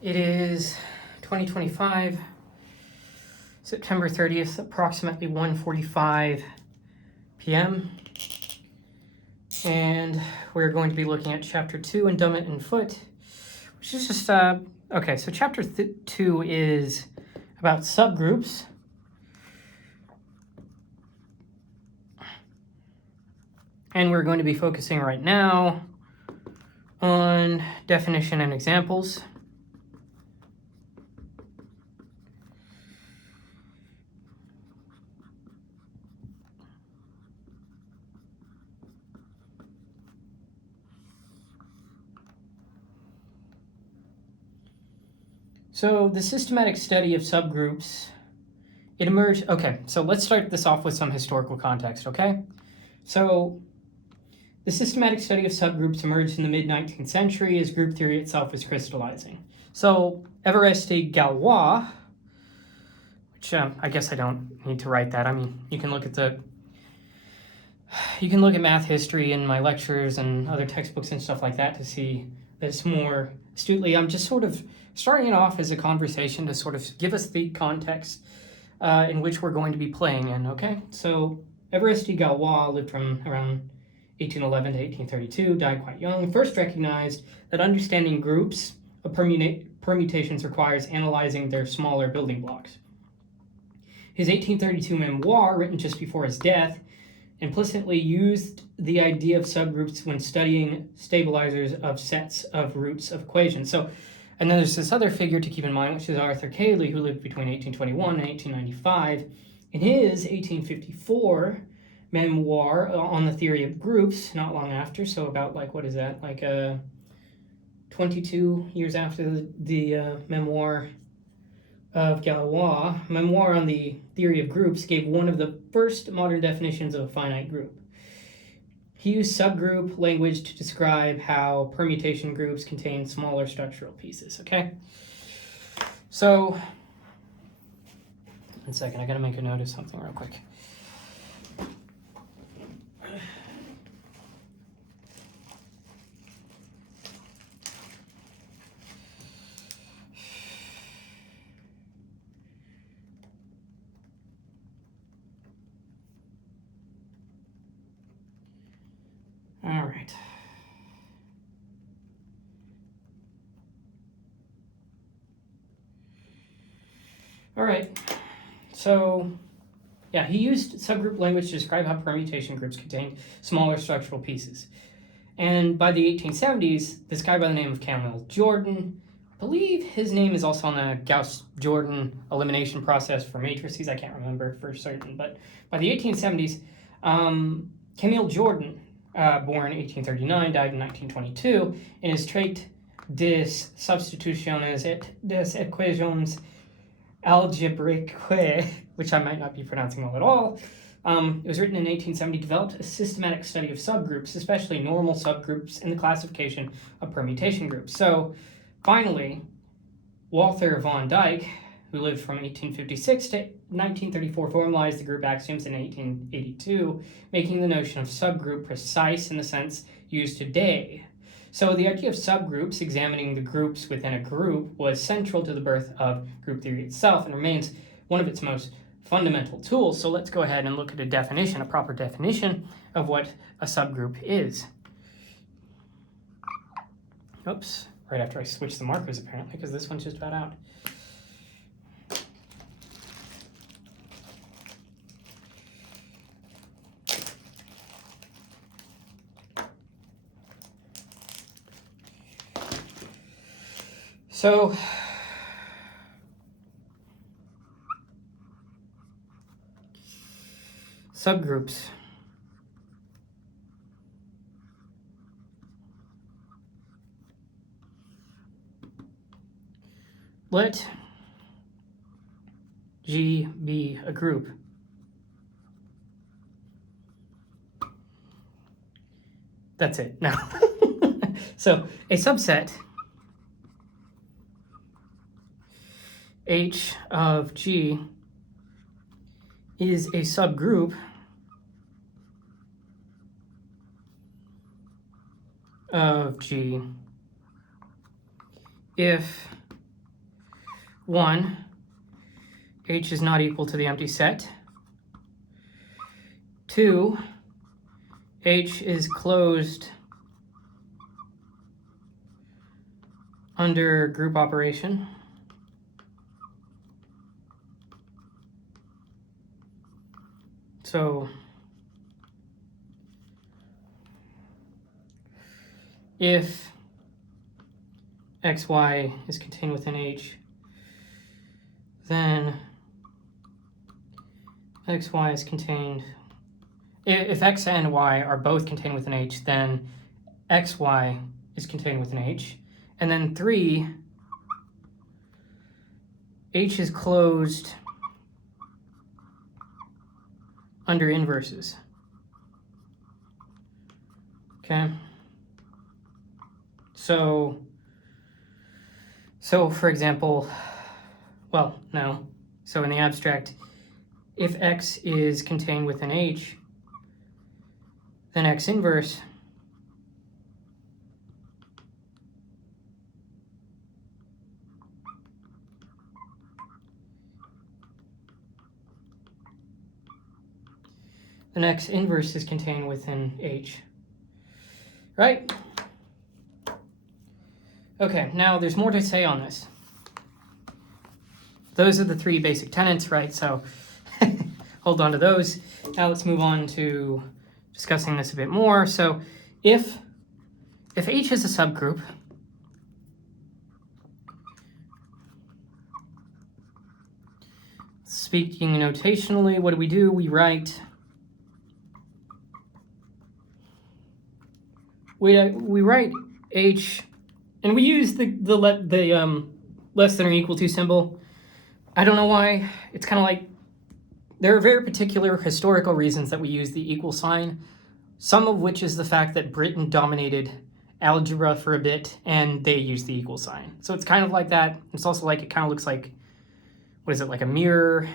It is 2025, September 30th, approximately 1:45 p.m. And we're going to be looking at Chapter 2, Endowment and Foot, which is just, okay, so Chapter 2 is about subgroups. And we're going to be focusing right now on definition and examples. So the systematic study of subgroups, it emerged, okay, so let's start this off with some historical context, okay? So the systematic study of subgroups emerged in the mid-19th century as group theory itself was crystallizing. So Évariste Galois, which I guess I don't need to write that. I mean, you can look at math history in my lectures and other textbooks and stuff like that to see that it's more astutely. I'm just sort of starting it off as a conversation to sort of give us the context in which we're going to be playing in, okay? So Évariste Galois lived from around 1811 to 1832, died quite young. First recognized that understanding groups of permutations requires analyzing their smaller building blocks. His 1832 memoir, written just before his death, implicitly used the idea of subgroups when studying stabilizers of sets of roots of equations. So, and then there's this other figure to keep in mind, which is Arthur Cayley, who lived between 1821 and 1895. In his 1854 memoir on the theory of groups, not long after, so about 22 years after the memoir of Galois, memoir on the theory of groups gave one of the first modern definitions of a finite group. He used subgroup language to describe how permutation groups contain smaller structural pieces, okay? So, 1 second, I gotta make a note of something real quick. All right. All right. So, yeah, he used subgroup language to describe how permutation groups contained smaller structural pieces. And by the 1870s, this guy by the name of Kernels Jordan, I believe his name is also on the Gauss-Jordan elimination process for matrices. I can't remember for certain, but by the 1870s, Kernels Jordan, born 1839, died in 1922, in his trait des substitutions et des equations algebraiques, which I might not be pronouncing well at all. It was written in 1870, developed a systematic study of subgroups, especially normal subgroups, and the classification of permutation groups. So, finally, Walther von Dijk, who lived from 1856 to 1934, formalized the group axioms in 1882, making the notion of subgroup precise in the sense used today. So the idea of subgroups, examining the groups within a group, was central to the birth of group theory itself and remains one of its most fundamental tools. So let's go ahead and look at a proper definition of what a subgroup is. Oops, right after I switched the markers apparently, because this one's just about out. So, subgroups. Let G be a group. That's it. No. So, a subset H of G is a subgroup of G if 1, H is not equal to the empty set. 2, H is closed under group operation. So if xy is contained within H, then xy is contained, if x and y are both contained within H, then xy is contained within H. And then 3, H is closed under inverses. Okay. So for example, well, no. So in the abstract, if x is contained within H, then x inverse is contained within H, right? Okay, now there's more to say on this. Those are the 3 basic tenets, right? So hold on to those. Now let's move on to discussing this a bit more. So if H is a subgroup, speaking notationally, what do? We write H, and we use the less than or equal to symbol. I don't know why. It's kind of like, there are very particular historical reasons that we use the equal sign, some of which is the fact that Britain dominated algebra for a bit, and they used the equal sign. So it's kind of like that. It's also like, it kind of looks like, what is it, like a mirror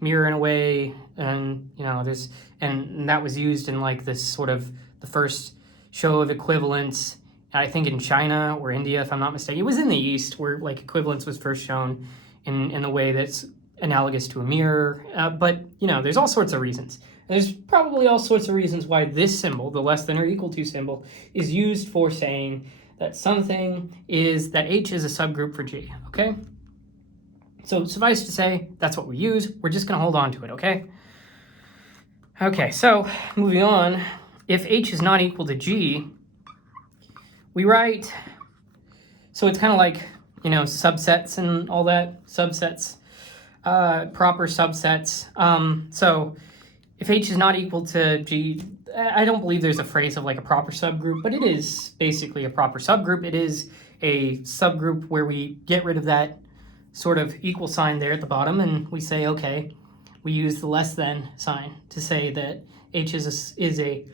in a way, and and that was used in like this sort of the first show of equivalence, I think in China or India, if I'm not mistaken. It was in the East where like equivalence was first shown in the way that's analogous to a mirror. But there's all sorts of reasons. There's probably all sorts of reasons why this symbol, the less than or equal to symbol, is used for saying that that H is a subgroup for G, okay? So suffice to say, that's what we use. We're just gonna hold on to it, okay? Okay, so moving on, if H is not equal to G, we write, so it's kind of like, subsets and all that, proper subsets. So if H is not equal to G, I don't believe there's a phrase of like a proper subgroup, but it is basically a proper subgroup. It is a subgroup where we get rid of that sort of equal sign there at the bottom, and we say, okay, we use the less than sign to say that H is a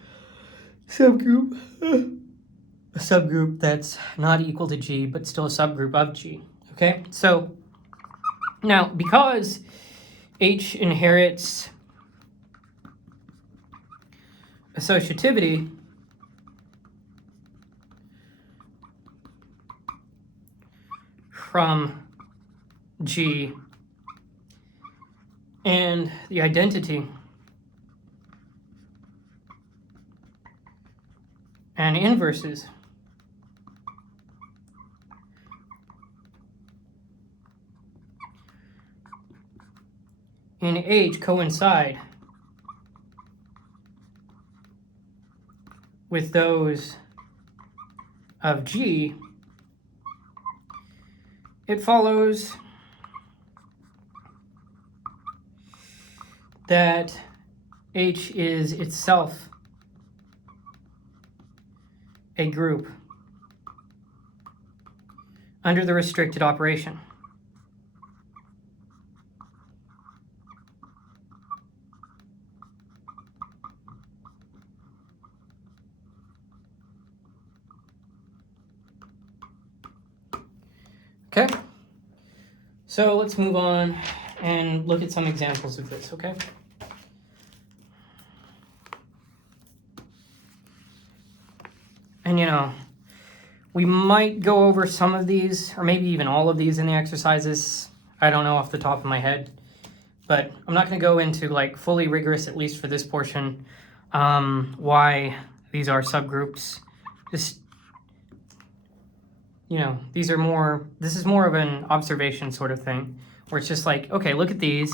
subgroup, a subgroup that's not equal to G, but still a subgroup of G, okay? So now, because H inherits associativity, from G, and the identity and inverses in H coincide with those of G, it follows that H is itself a group under the restricted operation. Okay, so let's move on and look at some examples of this, okay? And we might go over some of these, or maybe even all of these in the exercises. I don't know off the top of my head, but I'm not going to go into like fully rigorous, at least for this portion, why these are subgroups. Just, you know, this is more of an observation sort of thing, where it's just like, okay, look at these,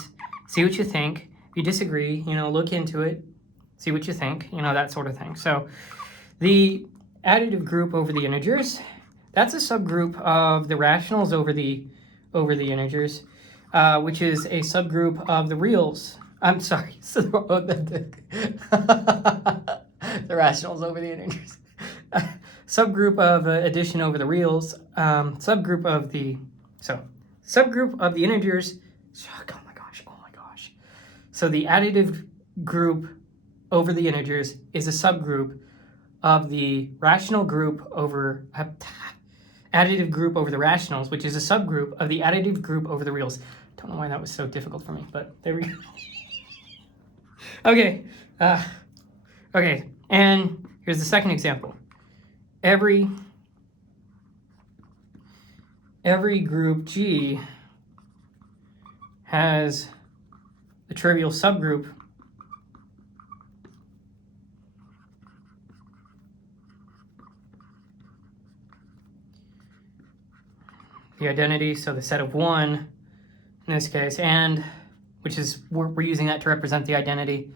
see what you think. If you disagree, you know, look into it, see what you think, you know, that sort of thing. So the additive group over the integers, that's a subgroup of the rationals over the integers, which is a subgroup of the reals. I'm sorry, so the rationals over the integers. Subgroup of addition over the reals. Subgroup of the integers. Oh my gosh. So the additive group over the integers is a subgroup of the rational group over additive group over the rationals, which is a subgroup of the additive group over the reals. Don't know why that was so difficult for me, but there we go. Okay. Okay, and here's the second example. Every group G has a trivial subgroup the identity, so the set of 1 in this case, and which is we're using that to represent the identity.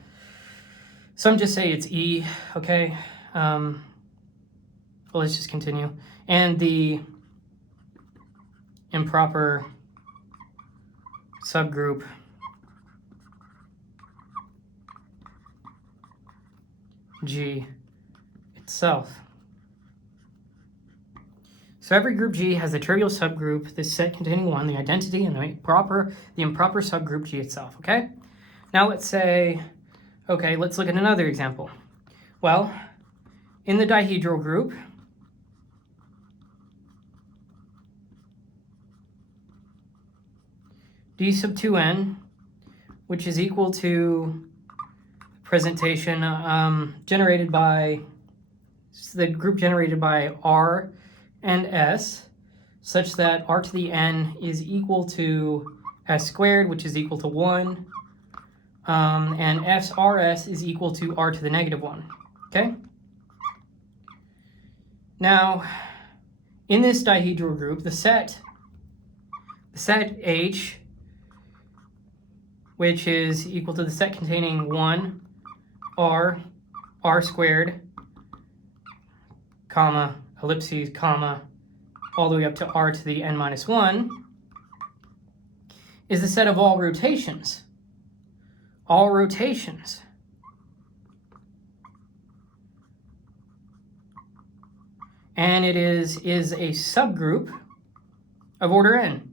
Some just say it's E, okay? Well, let's just continue. And the improper subgroup G itself. So every group G has a trivial subgroup, this set containing 1, the identity, and the improper subgroup G itself, okay? Now let's say, okay, let's look at another example. Well, in the dihedral group, D sub 2n, which is equal to presentation generated by, the group generated by R and S, such that R to the n is equal to S squared, which is equal to 1, and RS is equal to R to the negative 1, okay? Now, in this dihedral group, the set H, which is equal to the set containing 1, R squared, comma, ellipses, comma, all the way up to R to the n minus 1, is the set of all rotations. All rotations. And it is a subgroup of order n.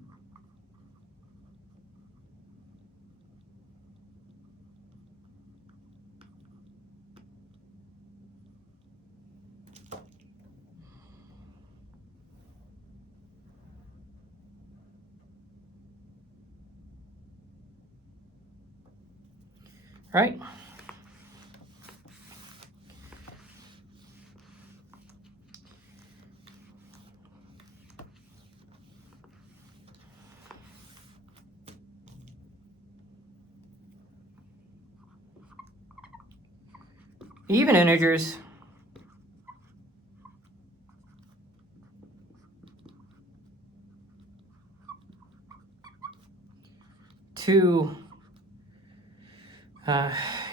Right? Even integers to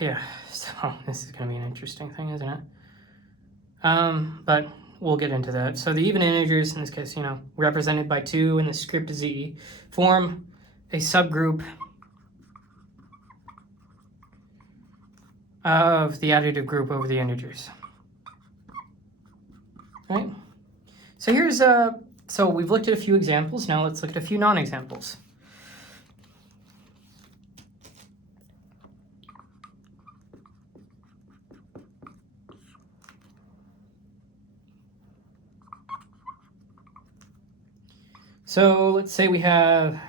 yeah, so this is going to be an interesting thing, isn't it? But we'll get into that. So the even integers, in this case, you know, represented by 2 in the script Z, form a subgroup of the additive group over the integers. Right? So here's so we've looked at a few examples. Now let's look at a few non-examples. So let's say we have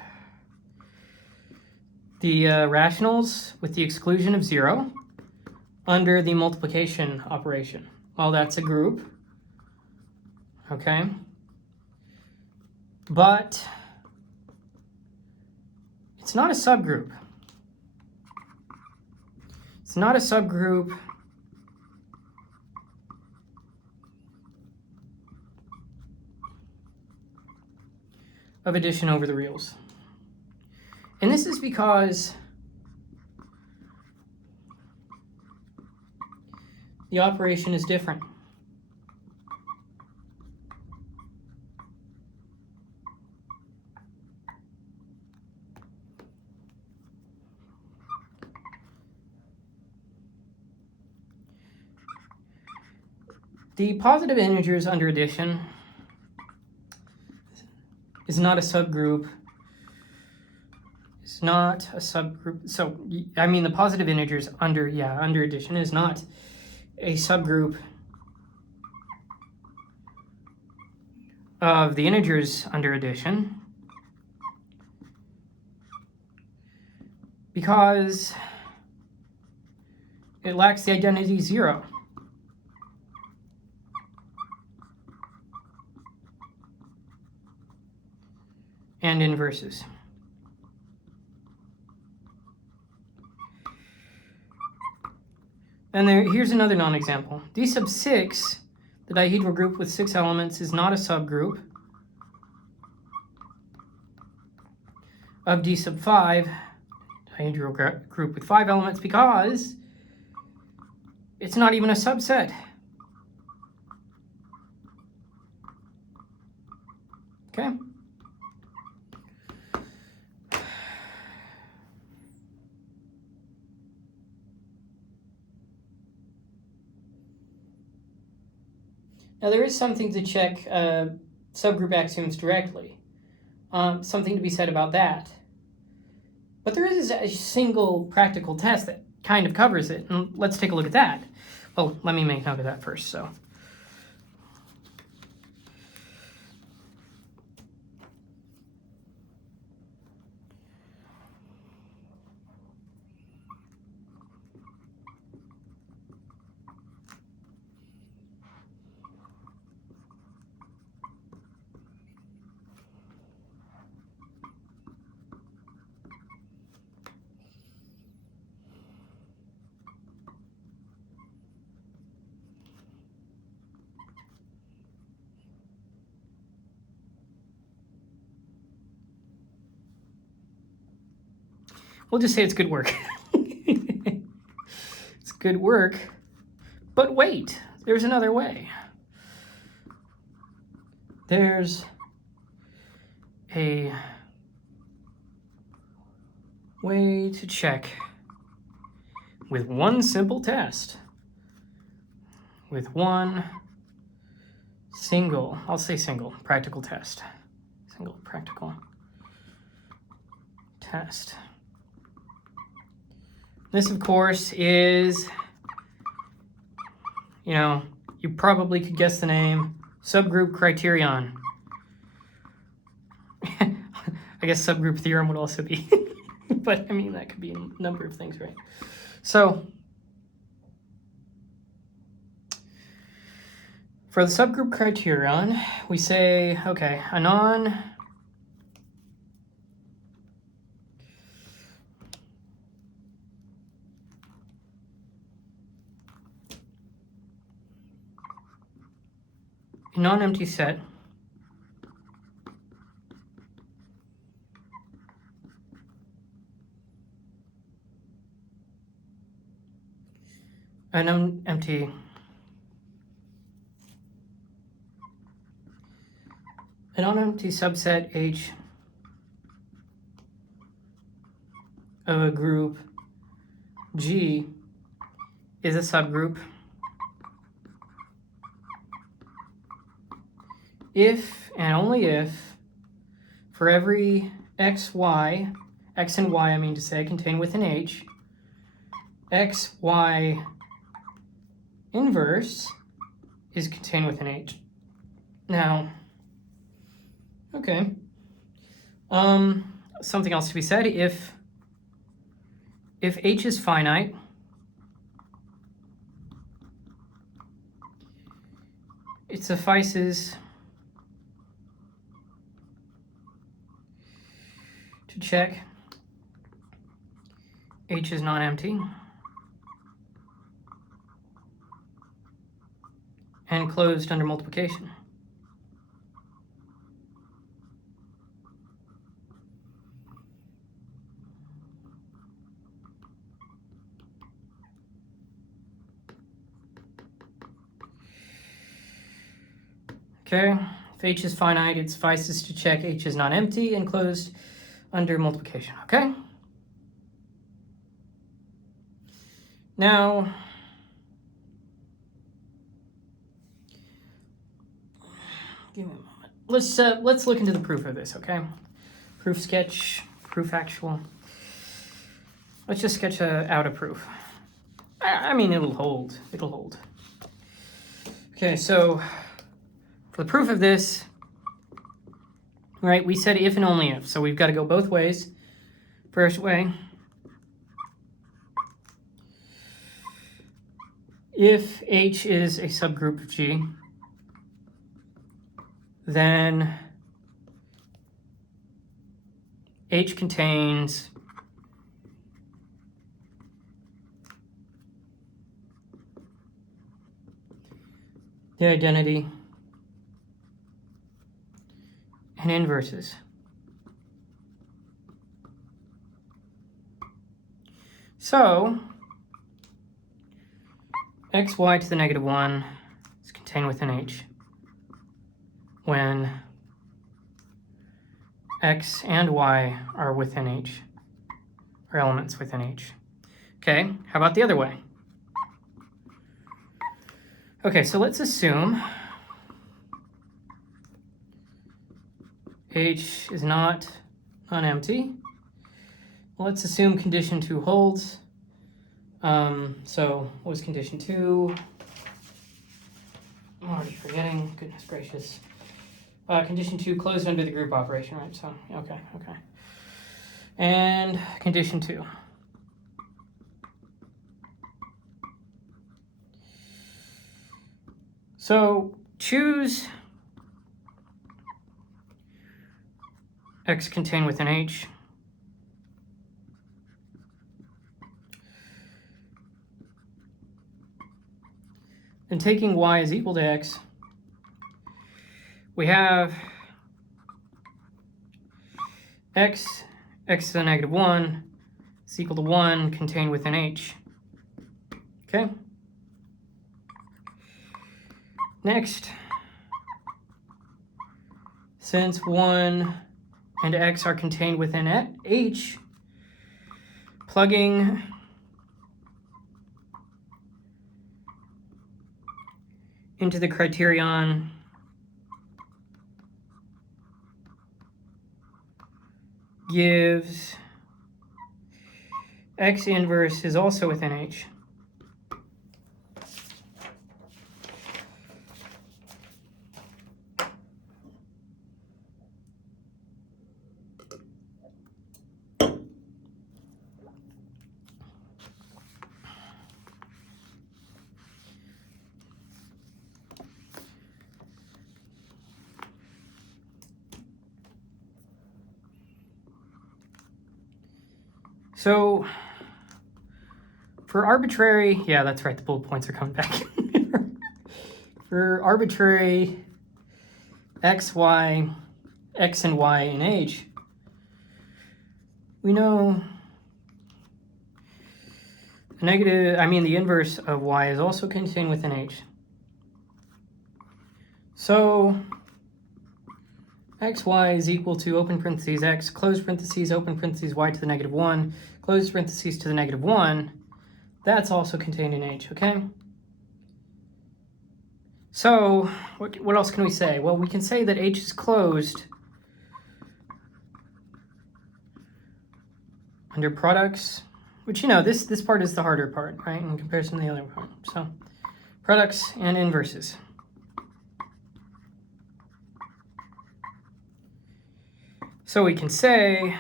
the rationals with the exclusion of 0 under the multiplication operation. Well, that's a group, okay? But It's not a subgroup. It's not a subgroup of addition over the reals. And this is because the operation is different. The positive integers under addition is not a subgroup. It's not a subgroup. So, I mean, the positive integers under addition is not a subgroup of the integers under addition because it lacks the identity 0. And inverses. And here's another non-example. D sub 6, the dihedral group with 6 elements, is not a subgroup of D sub 5, dihedral group with 5 elements, because it's not even a subset. Okay? Now there is something to check subgroup axioms directly. Something to be said about that. But there is a single practical test that kind of covers it, and let's take a look at that. Well, let me make note of that first. So, we'll just say it's good work. It's good work. But wait, there's another way. There's a way to check with one simple test. With one single, I'll say single, practical test. Single practical test. This, of course, is, you probably could guess the name, subgroup criterion. I guess subgroup theorem would also be, but I mean, that could be a number of things, right? So, for the subgroup criterion, we say, okay, a non-empty set a non-empty subset H of a group G is a subgroup if and only if for every x and y, I mean to say, contained within H, x, y inverse is contained within H. Now, okay. Something else to be said, if H is finite, it suffices to check H is non-empty and closed under multiplication. Okay, if H is finite, it suffices to check H is non-empty and closed under multiplication, okay? Now, give me a moment. Let's look into the proof of this, okay? Proof sketch, proof actual. Let's just sketch out a proof. I mean, it'll hold. It'll hold. Okay, so for the proof of this, right, we said if and only if. So we've got to go both ways. First way, if H is a subgroup of G, then H contains the identity and inverses. So xy to the negative 1 is contained within H when x and y are within H, or elements within H. Okay, how about the other way? Okay, so let's assume H is not empty. Let's assume condition 2 holds. So what was condition 2? I'm already forgetting, goodness gracious. Condition 2 closed under the group operation, right? So, okay. And condition 2. So choose x contained within H. And taking y is equal to x, we have x to the negative 1 is equal to 1 contained within H. Okay? Next, since 1 and x are contained within H, plugging into the criterion gives x inverse is also within H. So for arbitrary, yeah, that's right, the bullet points are coming back. For arbitrary x and y in H, we know the inverse of y is also contained within H. So xy is equal to open parentheses x, close parentheses, open parentheses, y to the negative 1, close parentheses to the negative 1. That's also contained in H, okay? So what else can we say? Well, we can say that H is closed under products, which, this part is the harder part, right, in comparison to the other part. So products and inverses. So we can say,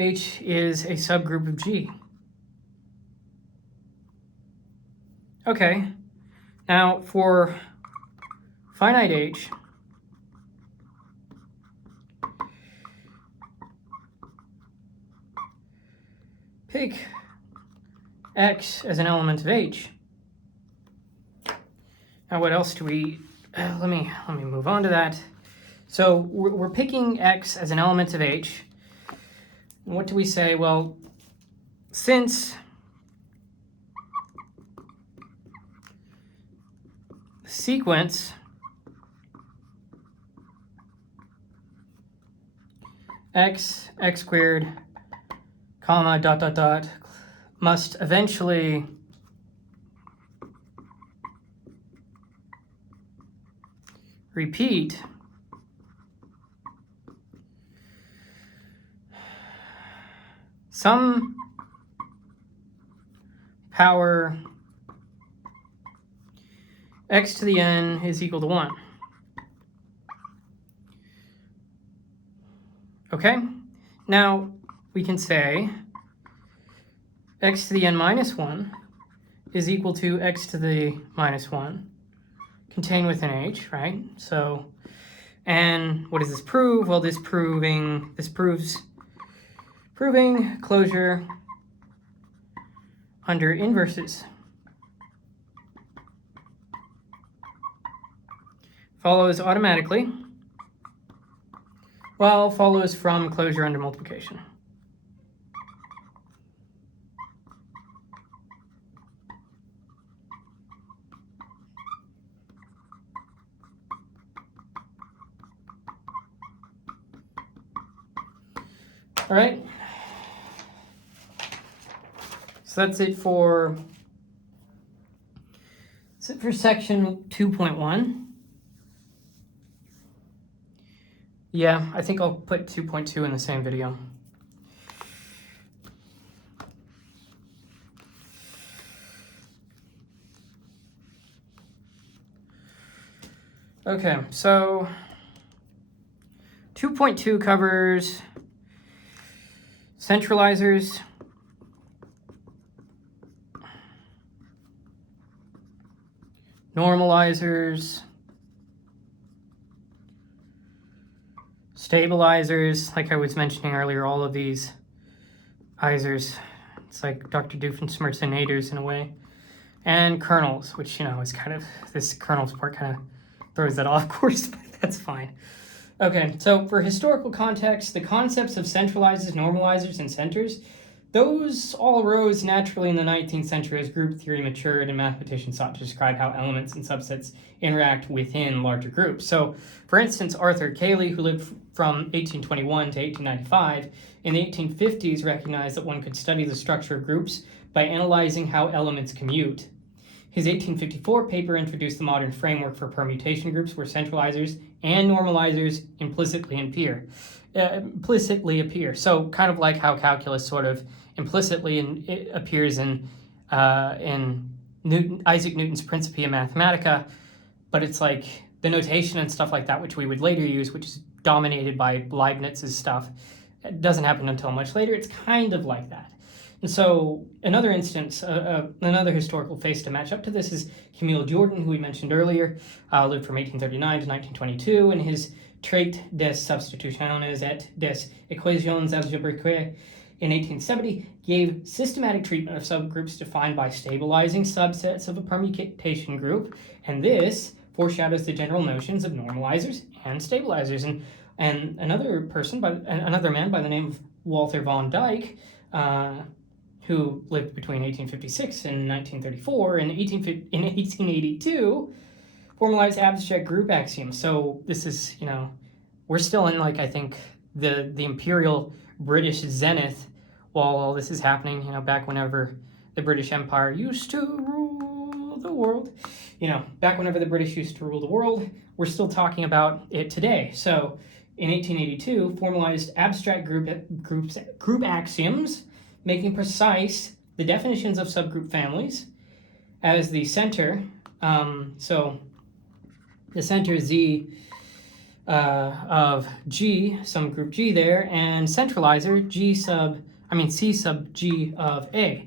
H is a subgroup of G. Okay, now for finite H, pick X as an element of H. Now what else do we, let me move on to that. So we're picking X as an element of H. What do we say? Well, since the sequence x squared, comma, dot, dot, dot, must eventually repeat some power x to the n is equal to 1. Okay? Now, we can say x to the n minus 1 is equal to x to the minus 1 contained within H, right? So, and what does this prove? Well, this proves proving closure under inverses. Follows automatically. Well, follows from closure under multiplication. All right. So that's it for section 2.1. Yeah, I think I'll put 2.2 in the same video. Okay, so 2.2 covers centralizers, normalizers, stabilizers, like I was mentioning earlier, all of these izers. It's like Dr. Doofenshmirtz and naders in a way. And kernels, which, is kind of, this kernels part kind of throws that off course, but that's fine. Okay, so for historical context, the concepts of centralizers, normalizers, and centers, those all arose naturally in the 19th century as group theory matured and mathematicians sought to describe how elements and subsets interact within larger groups. So, for instance, Arthur Cayley, who lived from 1821 to 1895, in the 1850s recognized that one could study the structure of groups by analyzing how elements commute. His 1854 paper introduced the modern framework for permutation groups where centralizers and normalizers implicitly appear. So kind of like how calculus sort of implicitly appears in Isaac Newton's Principia Mathematica, but it's like the notation and stuff like that, which we would later use, which is dominated by Leibniz's stuff, it doesn't happen until much later. It's kind of like that. And so another instance, another historical face to match up to this is Camille Jordan, who we mentioned earlier, lived from 1839 to 1922, and his Trait des substitutions et des équations algébriques in 1870 gave systematic treatment of subgroups defined by stabilizing subsets of a permutation group, and this foreshadows the general notions of normalizers and stabilizers. And another man by the name of Walther von Dyck, who lived between 1856 and 1934, in 1882, formalized abstract group axioms. So this is, we're still in, like, I think, the imperial British zenith while all this is happening, back whenever the British Empire used to rule the world. Back whenever the British used to rule the world, we're still talking about it today. So in 1882, formalized abstract group axioms, making precise the definitions of subgroup families as the center. So the center Z of G, some group G there, and centralizer C sub G of A.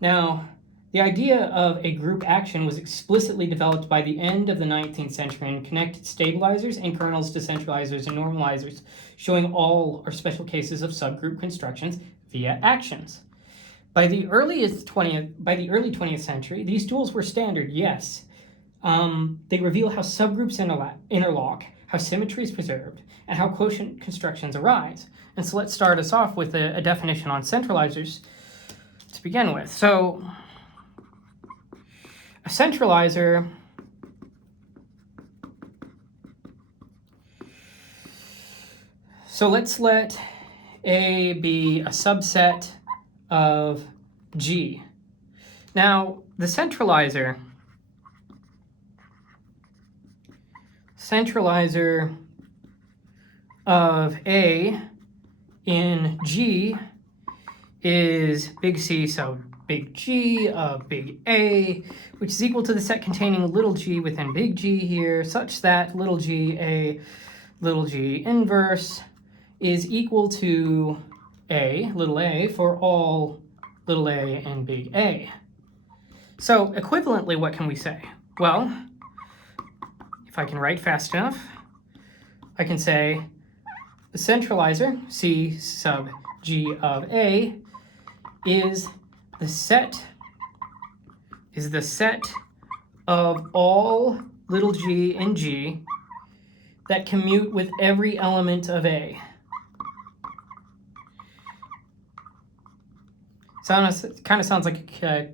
Now, the idea of a group action was explicitly developed by the end of the 19th century and connected stabilizers and kernels to centralizers and normalizers, showing all are special cases of subgroup constructions via actions. By the early 20th century, these duals were standard, yes. They reveal how subgroups interlock, how symmetry is preserved, and how quotient constructions arise. And so let's start us off with a definition on centralizers to begin with. So a centralizer so let's let A be a subset of G. Now, the centralizer of A in G is big C, so big G of big A, which is equal to the set containing little g within big G here, such that little g inverse is equal to A, little a, for all little a and big A. So equivalently, what can we say? Well, if I can write fast enough, I can say the centralizer, C sub G of A, is the set of all little g in G that commute with every element of A. It kind of sounds like a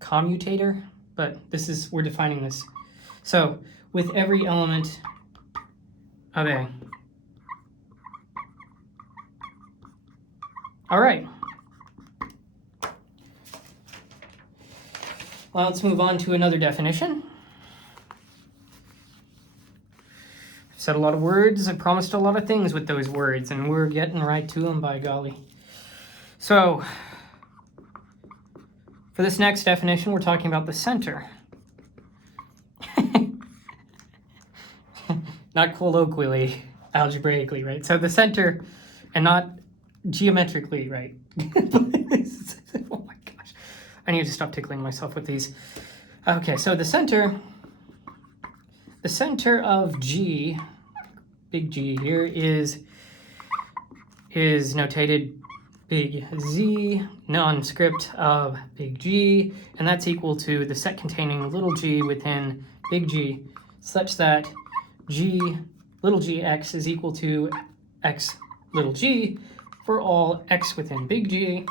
commutator, but we're defining this. So with every element of A. All right. Well, let's move on to another definition. I've said a lot of words. I promised a lot of things with those words, and we're getting right to them, by golly. So, for this next definition, we're talking about the center. Not colloquially, algebraically, right? So the center, and not geometrically, right? Oh my gosh. I need to stop tickling myself with these. Okay, so the center of G, big G here, is notated big Z, non-script of big G, and that's equal to the set containing little g within big G, such that G, little gx is equal to x little g for all x within big G.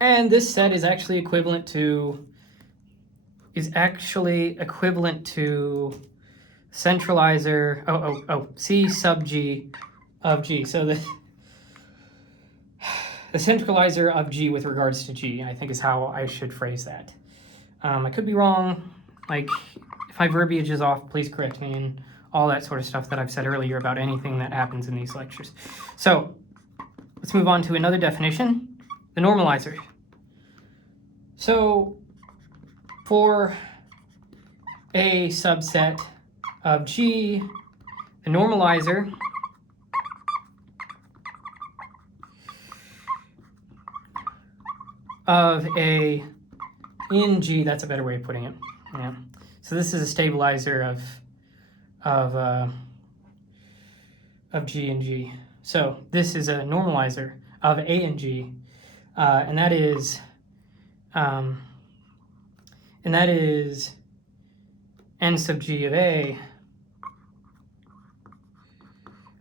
And this set is actually equivalent to centralizer, C sub G of G. So the centralizer of G with regards to G, I think, is how I should phrase that. I could be wrong. Like, if my verbiage is off, please correct me, and all that sort of stuff that I've said earlier about anything that happens in these lectures. So let's move on to another definition, the normalizer. So for a subset of G, the normalizer of A in G, that's a better way of putting it. Yeah. So this is a stabilizer of G and G. So this is a normalizer of A and G, and that is n sub G of A,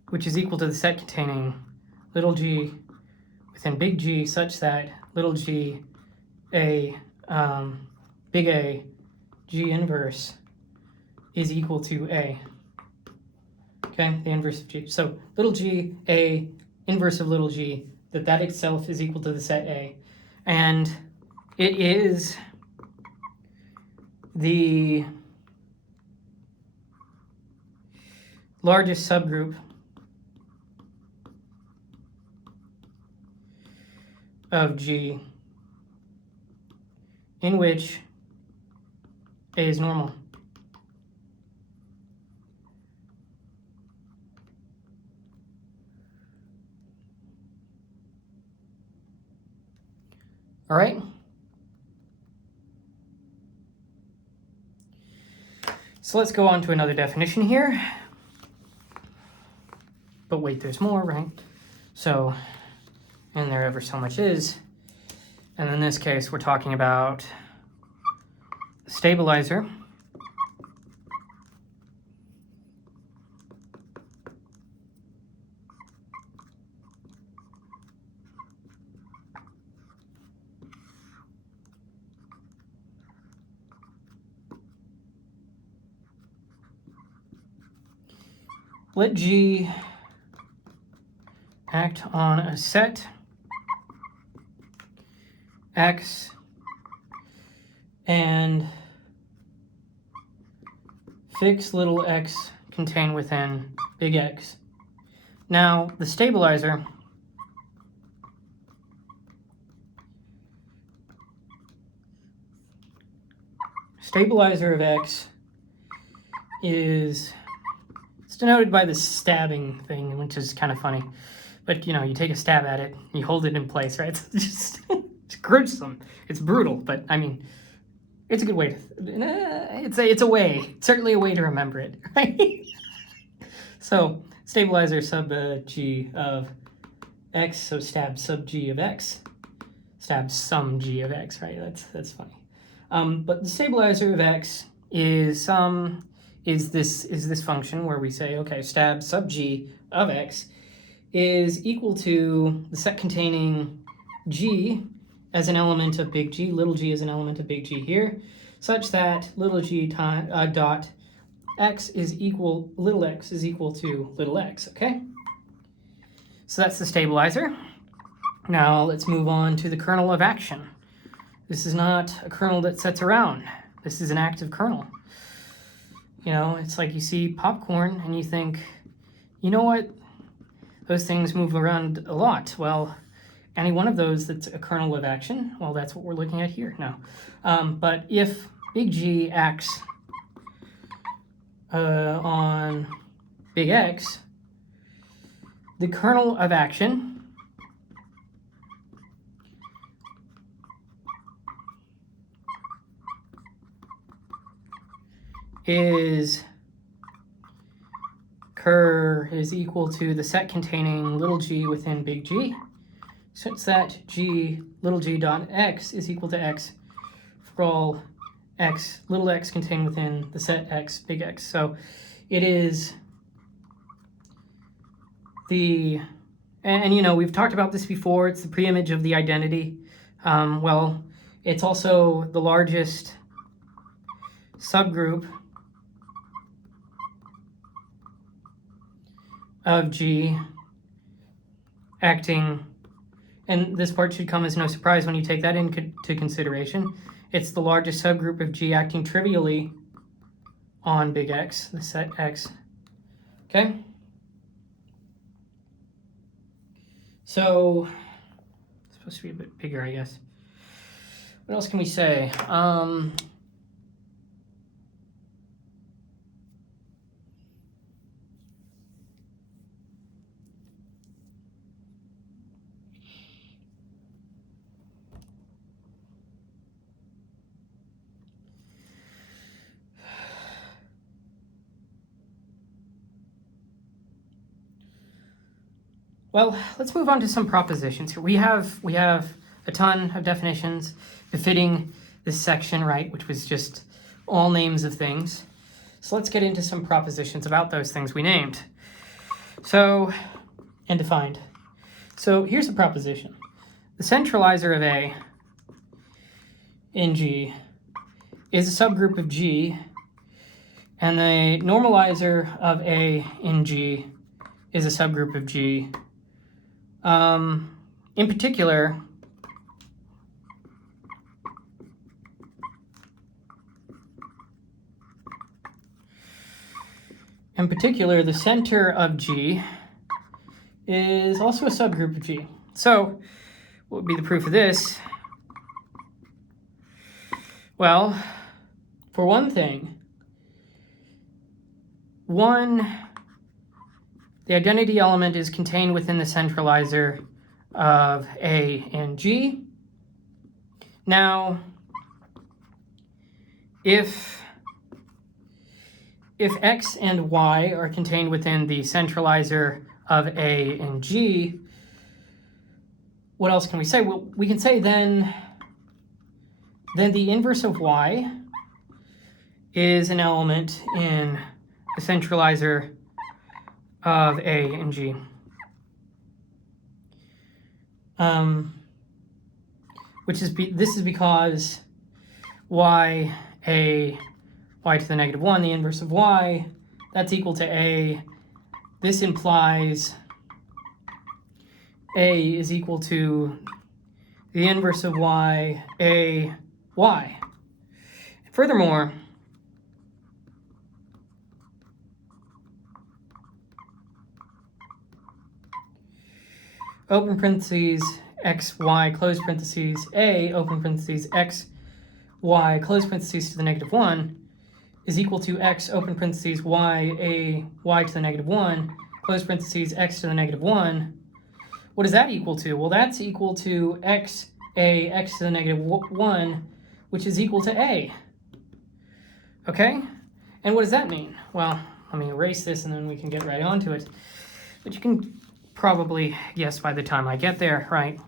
which is equal to the set containing little g within big G, such that little g A, big A, G inverse is equal to A. Okay, the inverse of G. So little g A inverse of little g, that itself is equal to the set A. And it is the largest subgroup of G in which A is normal. All right. So let's go on to another definition here. But wait, there's more, right? So and there ever so much is. And in this case, we're talking about the stabilizer. Let G act on a set X and fix little x contained within big X. Now, the stabilizer of X is, it's denoted by this stabbing thing, which is kind of funny. But, you know, you take a stab at it, you hold it in place, right? It's just, it's gruesome. It's brutal, but, I mean, it's a good way to, it's a way, certainly a way to remember it, right? So, stabilizer sub G of X, so stab sub G of X, stab some G of X, right? That's funny. But the stabilizer of X is this function where we say, okay, stab sub G of X is equal to the set containing G as an element of big G, little g as an element of big G here, such that little g dot x is equal, little x is equal to little x, okay? So that's the stabilizer. Now let's move on to the kernel of action. This is not a kernel that sits around. This is an active kernel. You know, it's like you see popcorn and you think, you know what? Those things move around a lot. Well, any one of those that's a kernel of action, well, that's what we're looking at here now. But if big G acts on big X, the kernel of action is equal to the set containing little g within big G, such that G little g dot x is equal to x for all x little x contained within the set x big X. So it is the, and you know, we've talked about this before, it's the preimage of the identity. Well, it's also the largest subgroup of G acting, and this part should come as no surprise when you take that into consideration. It's the largest subgroup of G acting trivially on big X, the set X. Okay? So, it's supposed to be a bit bigger, I guess. What else can we say? Well, let's move on to some propositions here. We have a ton of definitions befitting this section, right, which was just all names of things. So let's get into some propositions about those things we named. So, and defined. So here's the proposition. The centralizer of A in G is a subgroup of G, and the normalizer of A in G is a subgroup of G. In particular, the center of G is also a subgroup of G. So, what would be the proof of this? Well, for one thing, the identity element is contained within the centralizer of A and G. Now, if X and Y are contained within the centralizer of A and G, what else can we say? Well, we can say then the inverse of y is an element in the centralizer of A and G. This is because y to the negative 1, the inverse of y, that's equal to A. This implies A is equal to the inverse of y, A, y. Furthermore, open parentheses, x, y, close parentheses, A, open parentheses, x, y, close parentheses to the negative 1 is equal to x, open parentheses, y, A, y to the negative 1, close parentheses, x to the negative 1. What is that equal to? Well, that's equal to x, A, x to the negative 1, which is equal to A. Okay? And what does that mean? Well, let me erase this and then we can get right onto it. But you can probably guess by the time I get there, right?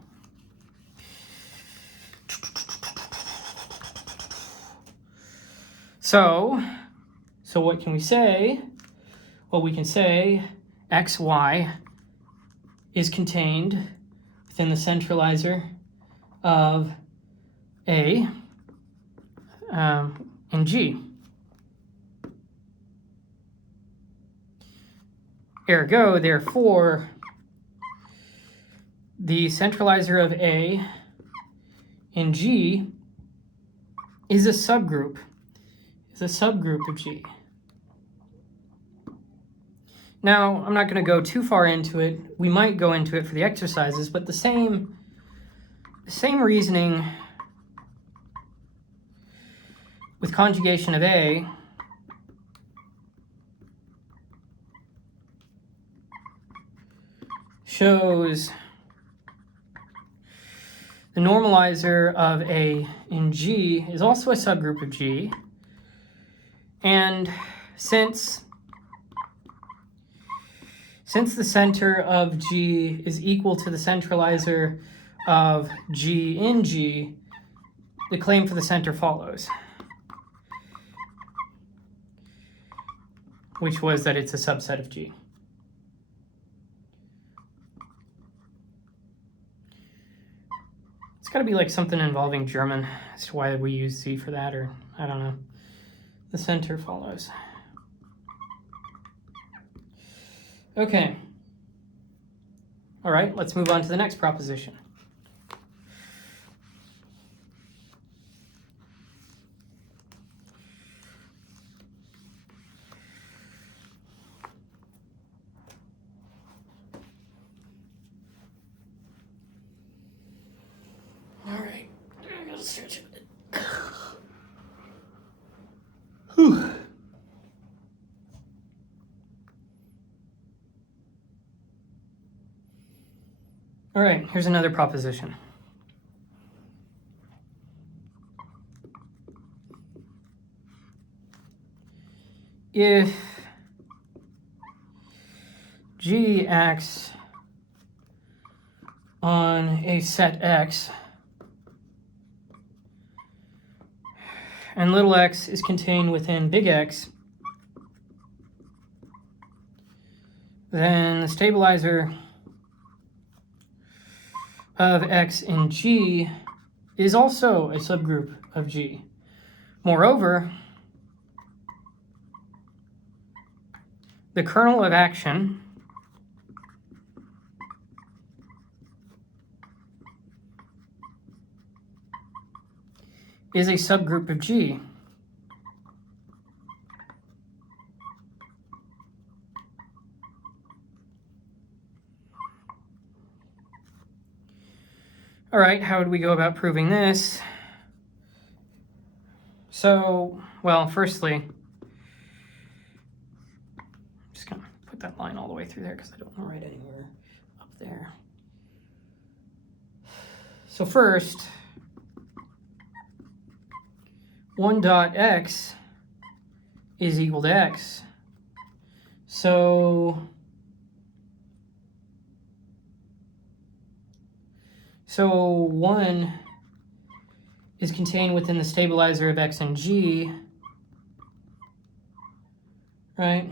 So what can we say? Well, we can say xy is contained within the centralizer of A and G. Ergo, therefore, the centralizer of A and G is a subgroup. It's a subgroup of G. Now, I'm not going to go too far into it. We might go into it for the exercises, but the same reasoning with conjugation of A shows the normalizer of A in G is also a subgroup of G. And since the center of G is equal to the centralizer of G in G, the claim for the center follows, which was that it's a subset of G. It's got to be like something involving German as to why we use Z for that, or I don't know. The center follows. Okay. All right, let's move on to the next proposition. All right, I gotta stretch it. Whew. All right, here's another proposition. If G acts on a set X, and little x is contained within big X, then the stabilizer of X in G is also a subgroup of G. Moreover, the kernel of action is a subgroup of G. All right, how would we go about proving this? So, well, firstly, I'm just going to put that line all the way through there because I don't want to write anywhere up there. So first, 1 dot x is equal to x. So So 1 is contained within the stabilizer of x and g, right?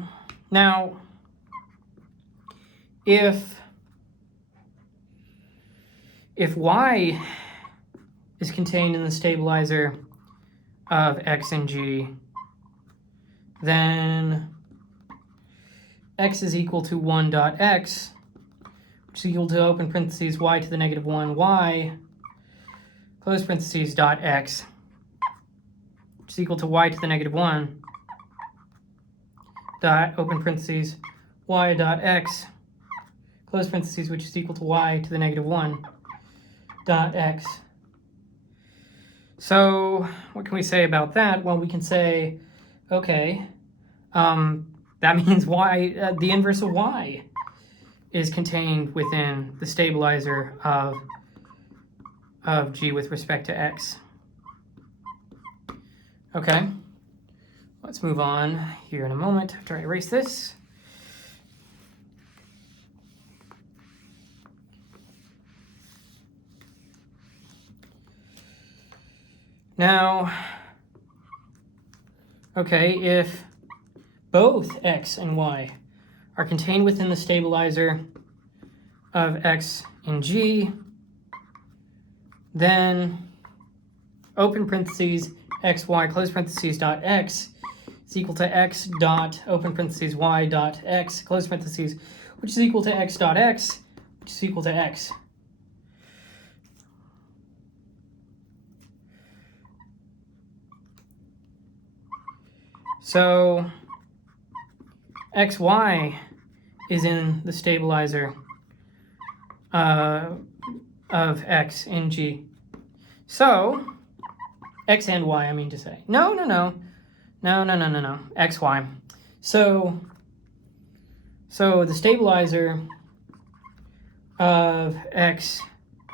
Now, if y is contained in the stabilizer of x and g, then x is equal to 1 dot x, which is equal to open parentheses y to the negative 1 y, close parentheses dot x, which is equal to y to the negative 1 dot open parentheses y dot x, close parentheses, which is equal to y to the negative 1 dot x. So what can we say about that? Well, we can say, okay, that means y, the inverse of y is contained within the stabilizer of g with respect to x. Okay, let's move on here in a moment after I erase this. Now, okay, if both x and y are contained within the stabilizer of x and g, then open parentheses xy close parentheses dot x is equal to x dot open parentheses y dot x close parentheses, which is equal to x dot x, which is equal to x. So xy is in the stabilizer of x and g. So x and y, I mean to say. No, xy. So the stabilizer of x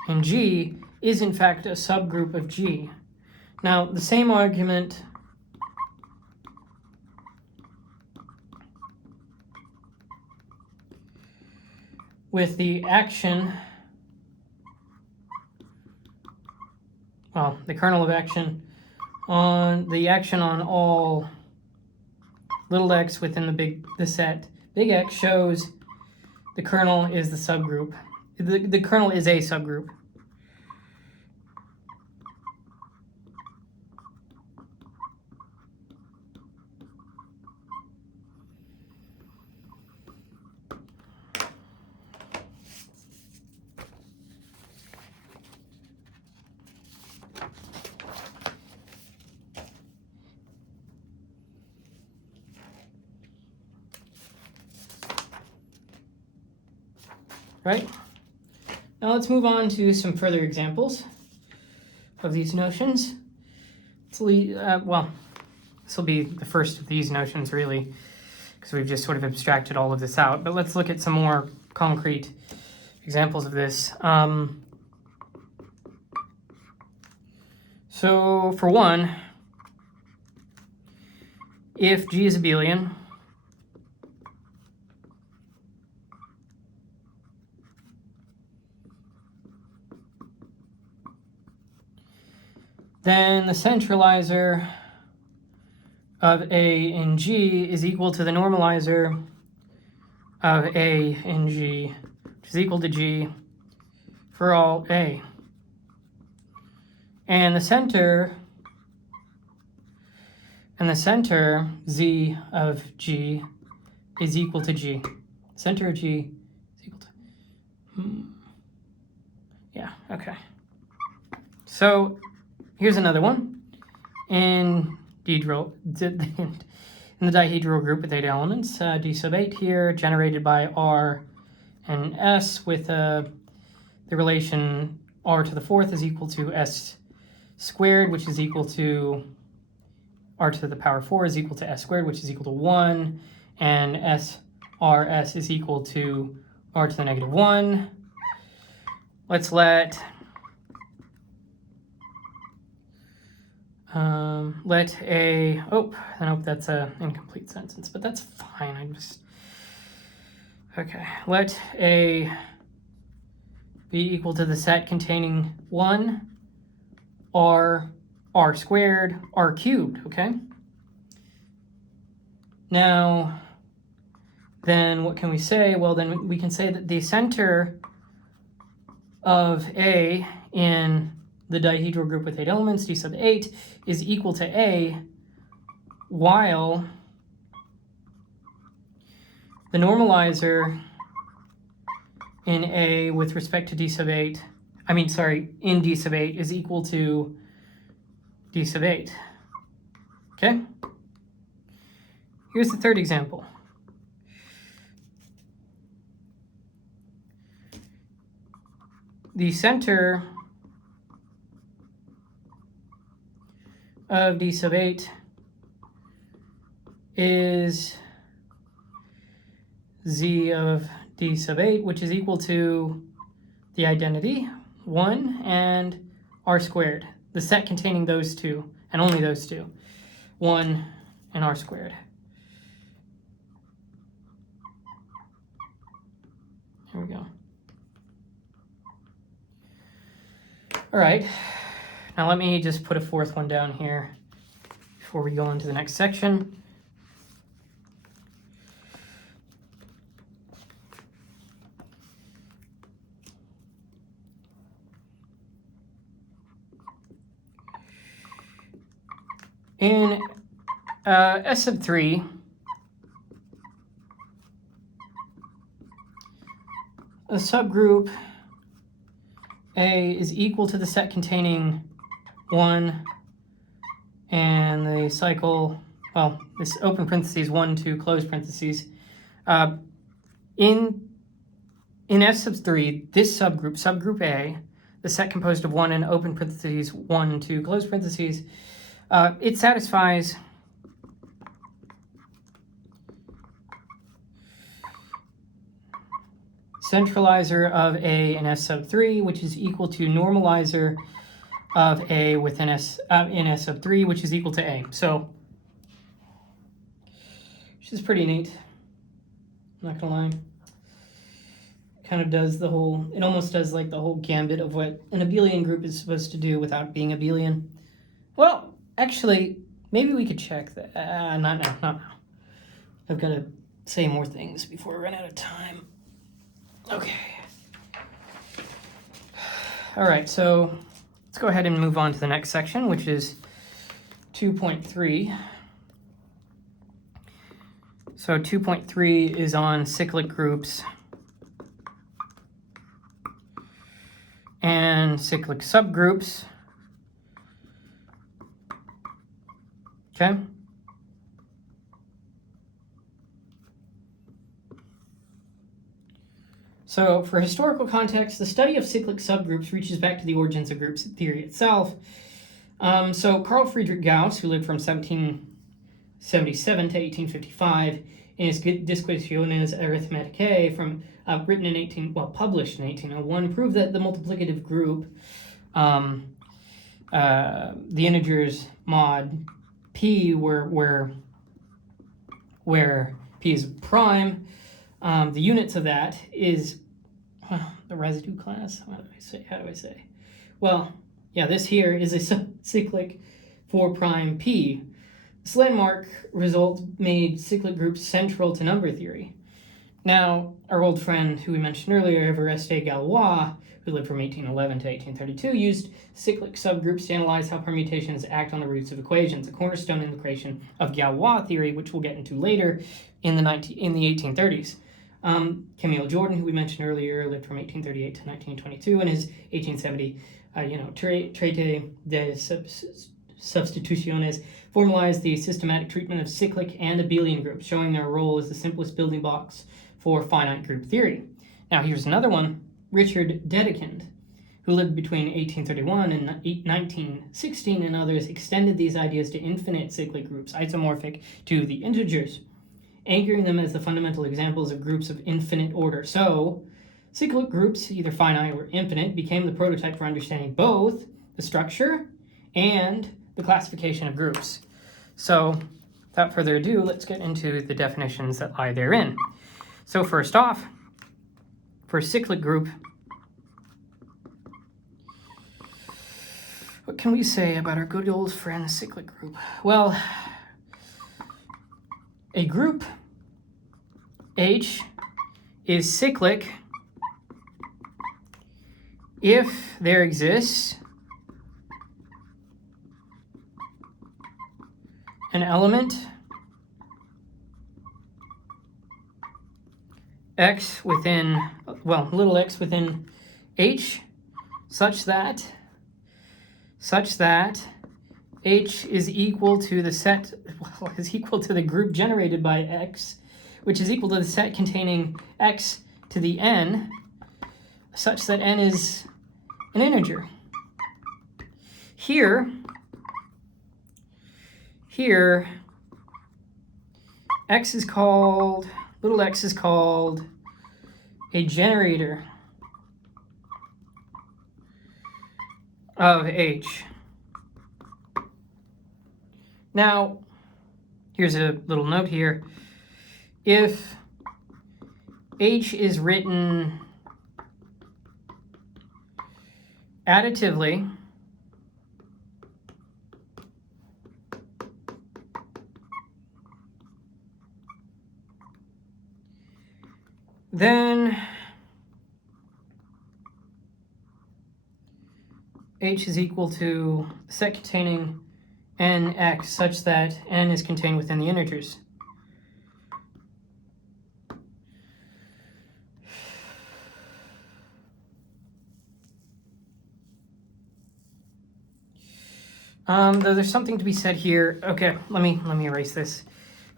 and g is in fact a subgroup of g. Now, the same argument with the action, well, the kernel of action on the action on all little x within the set big X shows the kernel is the subgroup. The kernel is a subgroup. Right? Now let's move on to some further examples of these notions. Well, this will be the first of these notions, really, because we've just sort of abstracted all of this out. But let's look at some more concrete examples of this. So, for one, if G is abelian, then the centralizer of A in G is equal to the normalizer of A in G, which is equal to G for all A. And the center Z of G is equal to G. Center of G is equal to, yeah, okay. So here's another one. In the dihedral group with 8 elements, D sub 8 here, generated by R and S with the relation R to the fourth is equal to S squared, which is equal to R to the power 4 is equal to S squared, which is equal to 1, and SRS is equal to R to the negative 1. Let's let a, oh, I hope that's an incomplete sentence, but that's fine. Okay, let a be equal to the set containing 1 r squared, r cubed, okay? Now, then what can we say? Well, then we can say that the center of A in the dihedral group with 8 elements, D sub 8, is equal to A, while the normalizer in A with respect to D sub 8, in D sub 8 is equal to D sub 8. Okay? Here's the third example. The center of D sub 8 is Z of D sub 8, which is equal to the identity 1 and r squared, the set containing those two, and only those two, 1 and r squared. Here we go. All right, now let me just put a fourth one down here before we go on to the next section. In S sub 3, a subgroup A is equal to the set containing 1 and the cycle, well, this open parentheses 1, 2, close parentheses. In S sub 3, this subgroup A, the set composed of 1 and open parentheses 1, 2, close parentheses, it satisfies centralizer of A in S sub 3, which is equal to normalizer of A within in S sub 3, which is equal to A. So, which is pretty neat. I'm not gonna lie. Kind of does the whole, it almost does like the whole gambit of what an abelian group is supposed to do without being abelian. Well, actually, maybe we could check that. Not now. I've got to say more things before we run out of time. Okay. All right, so let's go ahead and move on to the next section, which is 2.3. So 2.3 is on cyclic groups and cyclic subgroups. Okay. So for historical context, the study of cyclic subgroups reaches back to the origins of groups theory itself. So Carl Friedrich Gauss, who lived from 1777 to 1855, in his Disquisitiones Arithmeticae, published in 1801, proved that the multiplicative group, the integers mod p, where p is prime, the units of that is the residue class. How do I say? Well, yeah, this here is a cyclic 4 prime p. This landmark result made cyclic groups central to number theory. Now, our old friend who we mentioned earlier, Évariste Galois, who lived from 1811 to 1832, used cyclic subgroups to analyze how permutations act on the roots of equations, a cornerstone in the creation of Galois theory, which we'll get into later in the 1830s. Camille Jordan, who we mentioned earlier, lived from 1838 to 1922, and his 1870, Traité de Substitutiones formalized the systematic treatment of cyclic and abelian groups, showing their role as the simplest building blocks for finite group theory. Now here's another one, Richard Dedekind, who lived between 1831 and 1916, and others extended these ideas to infinite cyclic groups, isomorphic to the integers, anchoring them as the fundamental examples of groups of infinite order. So, cyclic groups, either finite or infinite, became the prototype for understanding both the structure and the classification of groups. So, without further ado, let's get into the definitions that lie therein. So first off, for a cyclic group, what can we say about our good old friend cyclic group? Well, a group H is cyclic if there exists an element x within, well, little x within H such that H is equal to the set, well, is equal to the group generated by X, which is equal to the set containing X to the n, such that n is an integer. Here, X is called, little x is called a generator of H. Now, here's a little note here. If H is written additively, then H is equal to the set containing nx such that n is contained within the integers. Though there's something to be said here. Okay, let me erase this.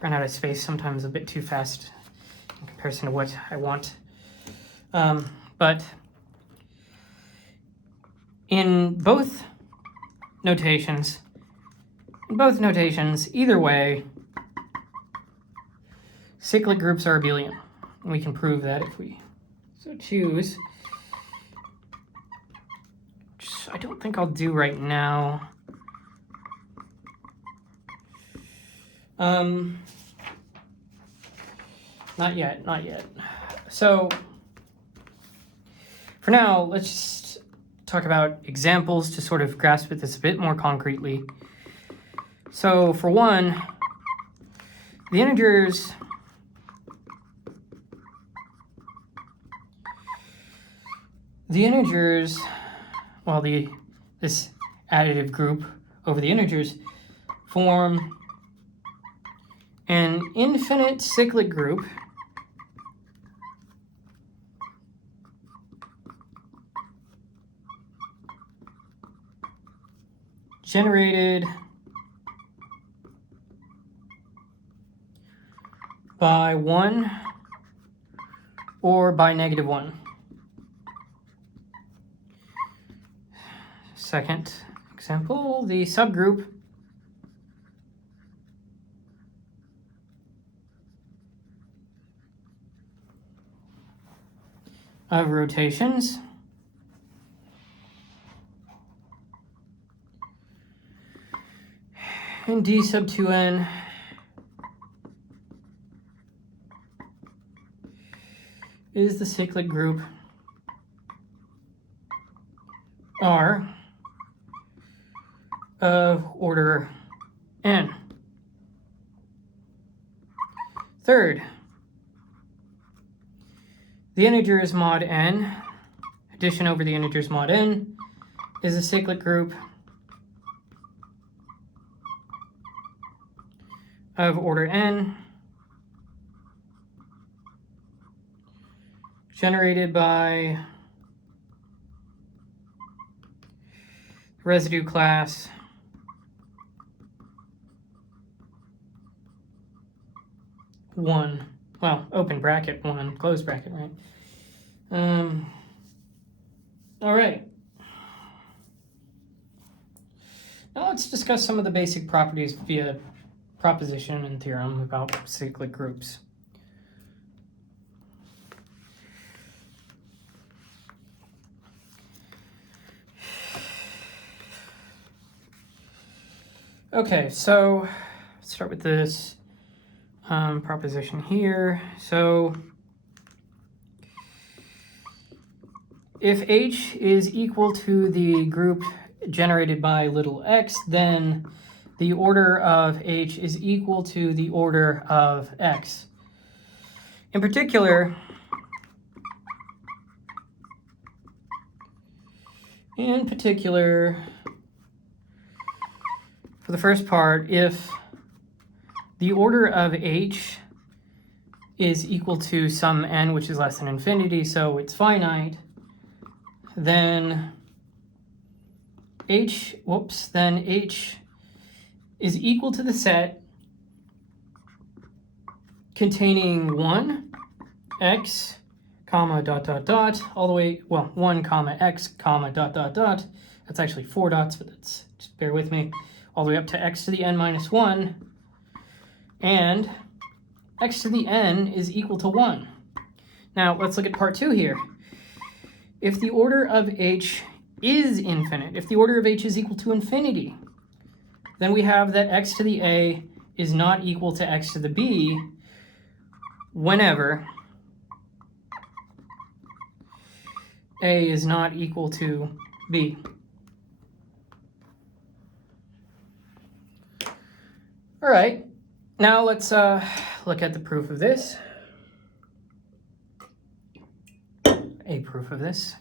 Ran out of space sometimes a bit too fast in comparison to what I want. But in both notations, either way, cyclic groups are abelian. And we can prove that if we so choose. Which I don't think I'll do right now. Not yet. So for now, let's just talk about examples to sort of grasp this a bit more concretely. So for one, the integers well, this additive group over the integers form an infinite cyclic group generated by 1 or by -1. Second example, the subgroup of rotations in D sub 2n is the cyclic group R of order n. Third, the integers mod n, addition over the integers mod n, is a cyclic group of order n generated by residue class one. Well, open bracket 1, close bracket, right? All right. Now let's discuss some of the basic properties via proposition and theorem about cyclic groups. Okay, so let's start with this proposition here. So if H is equal to the group generated by little x, then the order of h is equal to the order of x. In particular, for the first part, if the order of h is equal to some n which is less than infinity, so it's finite, then h is equal to the set containing 1, x, comma, dot, dot, dot, all the way, well, 1, comma, x, comma, dot, dot, dot. That's actually 4 dots, but that's, just bear with me, all the way up to x to the n minus 1, and x to the n is equal to 1. Now, let's look at part 2 here. If the order of h is infinite, if the order of h is equal to infinity, then we have that x to the a is not equal to x to the b whenever a is not equal to b. All right, now let's look at the proof of this. A proof of this.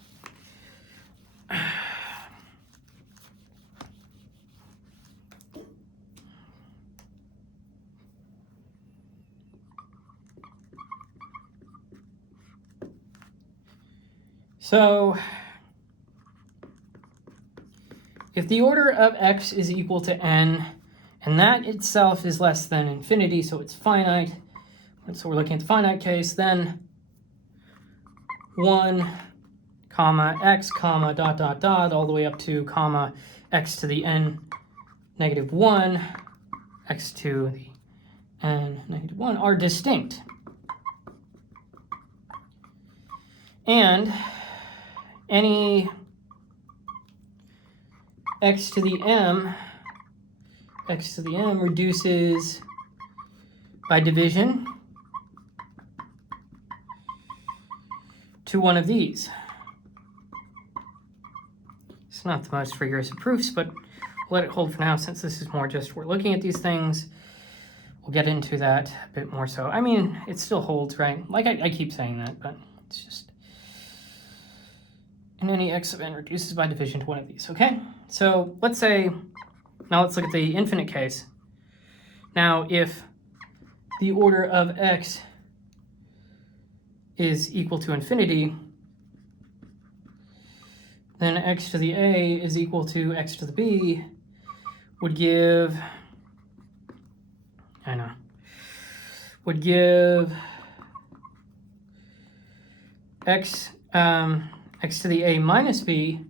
So, if the order of x is equal to n, and that itself is less than infinity, so it's finite, so we're looking at the finite case, then 1, comma, x, comma, dot, dot, dot, all the way up to, comma, x to the n negative 1, x to the n negative 1 are distinct. And any x to the m reduces by division to one of these. It's not the most rigorous of proofs, but we'll let it hold for now since this is more just we're looking at these things. We'll get into that a bit more so. I mean, it still holds, right? Like I keep saying that, but it's just, and any x of n reduces by division to one of these, okay? So let's say, now let's look at the infinite case. Now, if the order of x is equal to infinity, then x to the a is equal to x to the b would give, x to the a minus b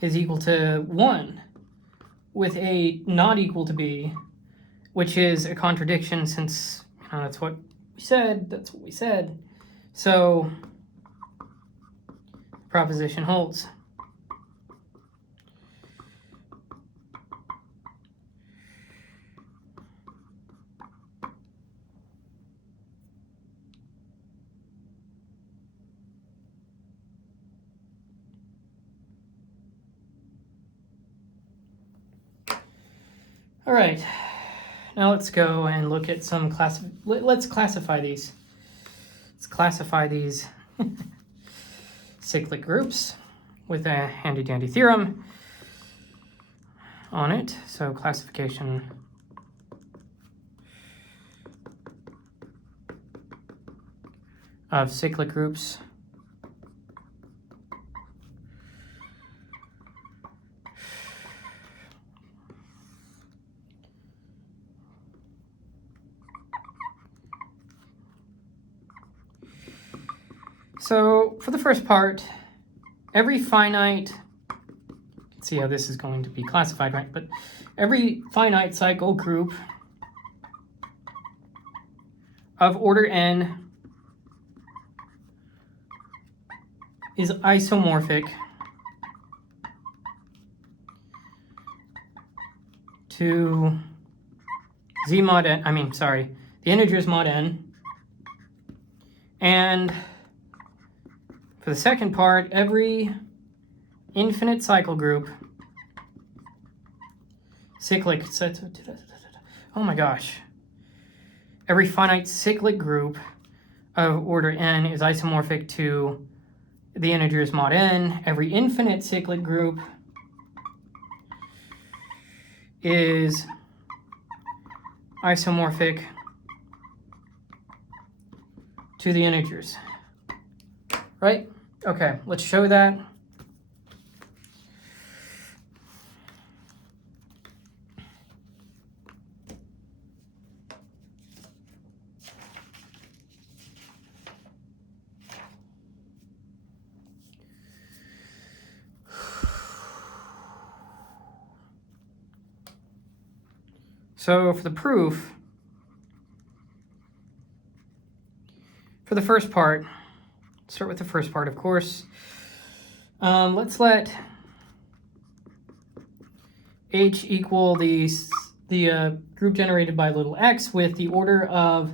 is equal to 1, with a not equal to b, which is a contradiction since that's what we said, so the proposition holds. All right, now let's go and look at some let's classify these. Let's classify these cyclic groups with a handy-dandy theorem on it. So classification of cyclic groups. So for the first part, every finite, let's see how this is going to be classified, right? But every finite cycle group of order n is isomorphic to z mod n, the integers mod n, and for the second part, every infinite cycle group cyclic, oh my gosh. Every finite cyclic group of order n is isomorphic to the integers mod n. Every infinite cyclic group is isomorphic to the integers. Right? Okay, let's show that. So for the proof, for the first part, start with the first part, of course. Let's let H equal the group generated by little x with the order of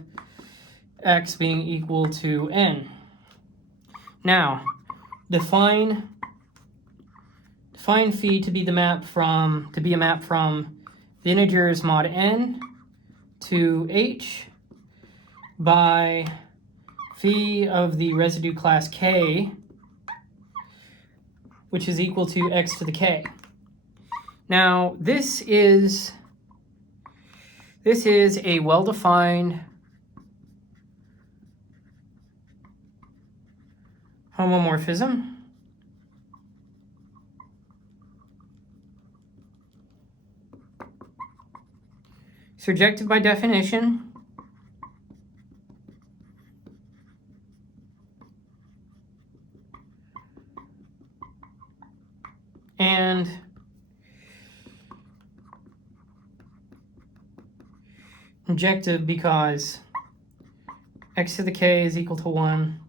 x being equal to n. Now, define phi to be a map from the integers mod n to h by phi of the residue class k, which is equal to x to the k. Now, this is a well-defined homomorphism. Surjective by definition. And injective because x to the k is equal to 1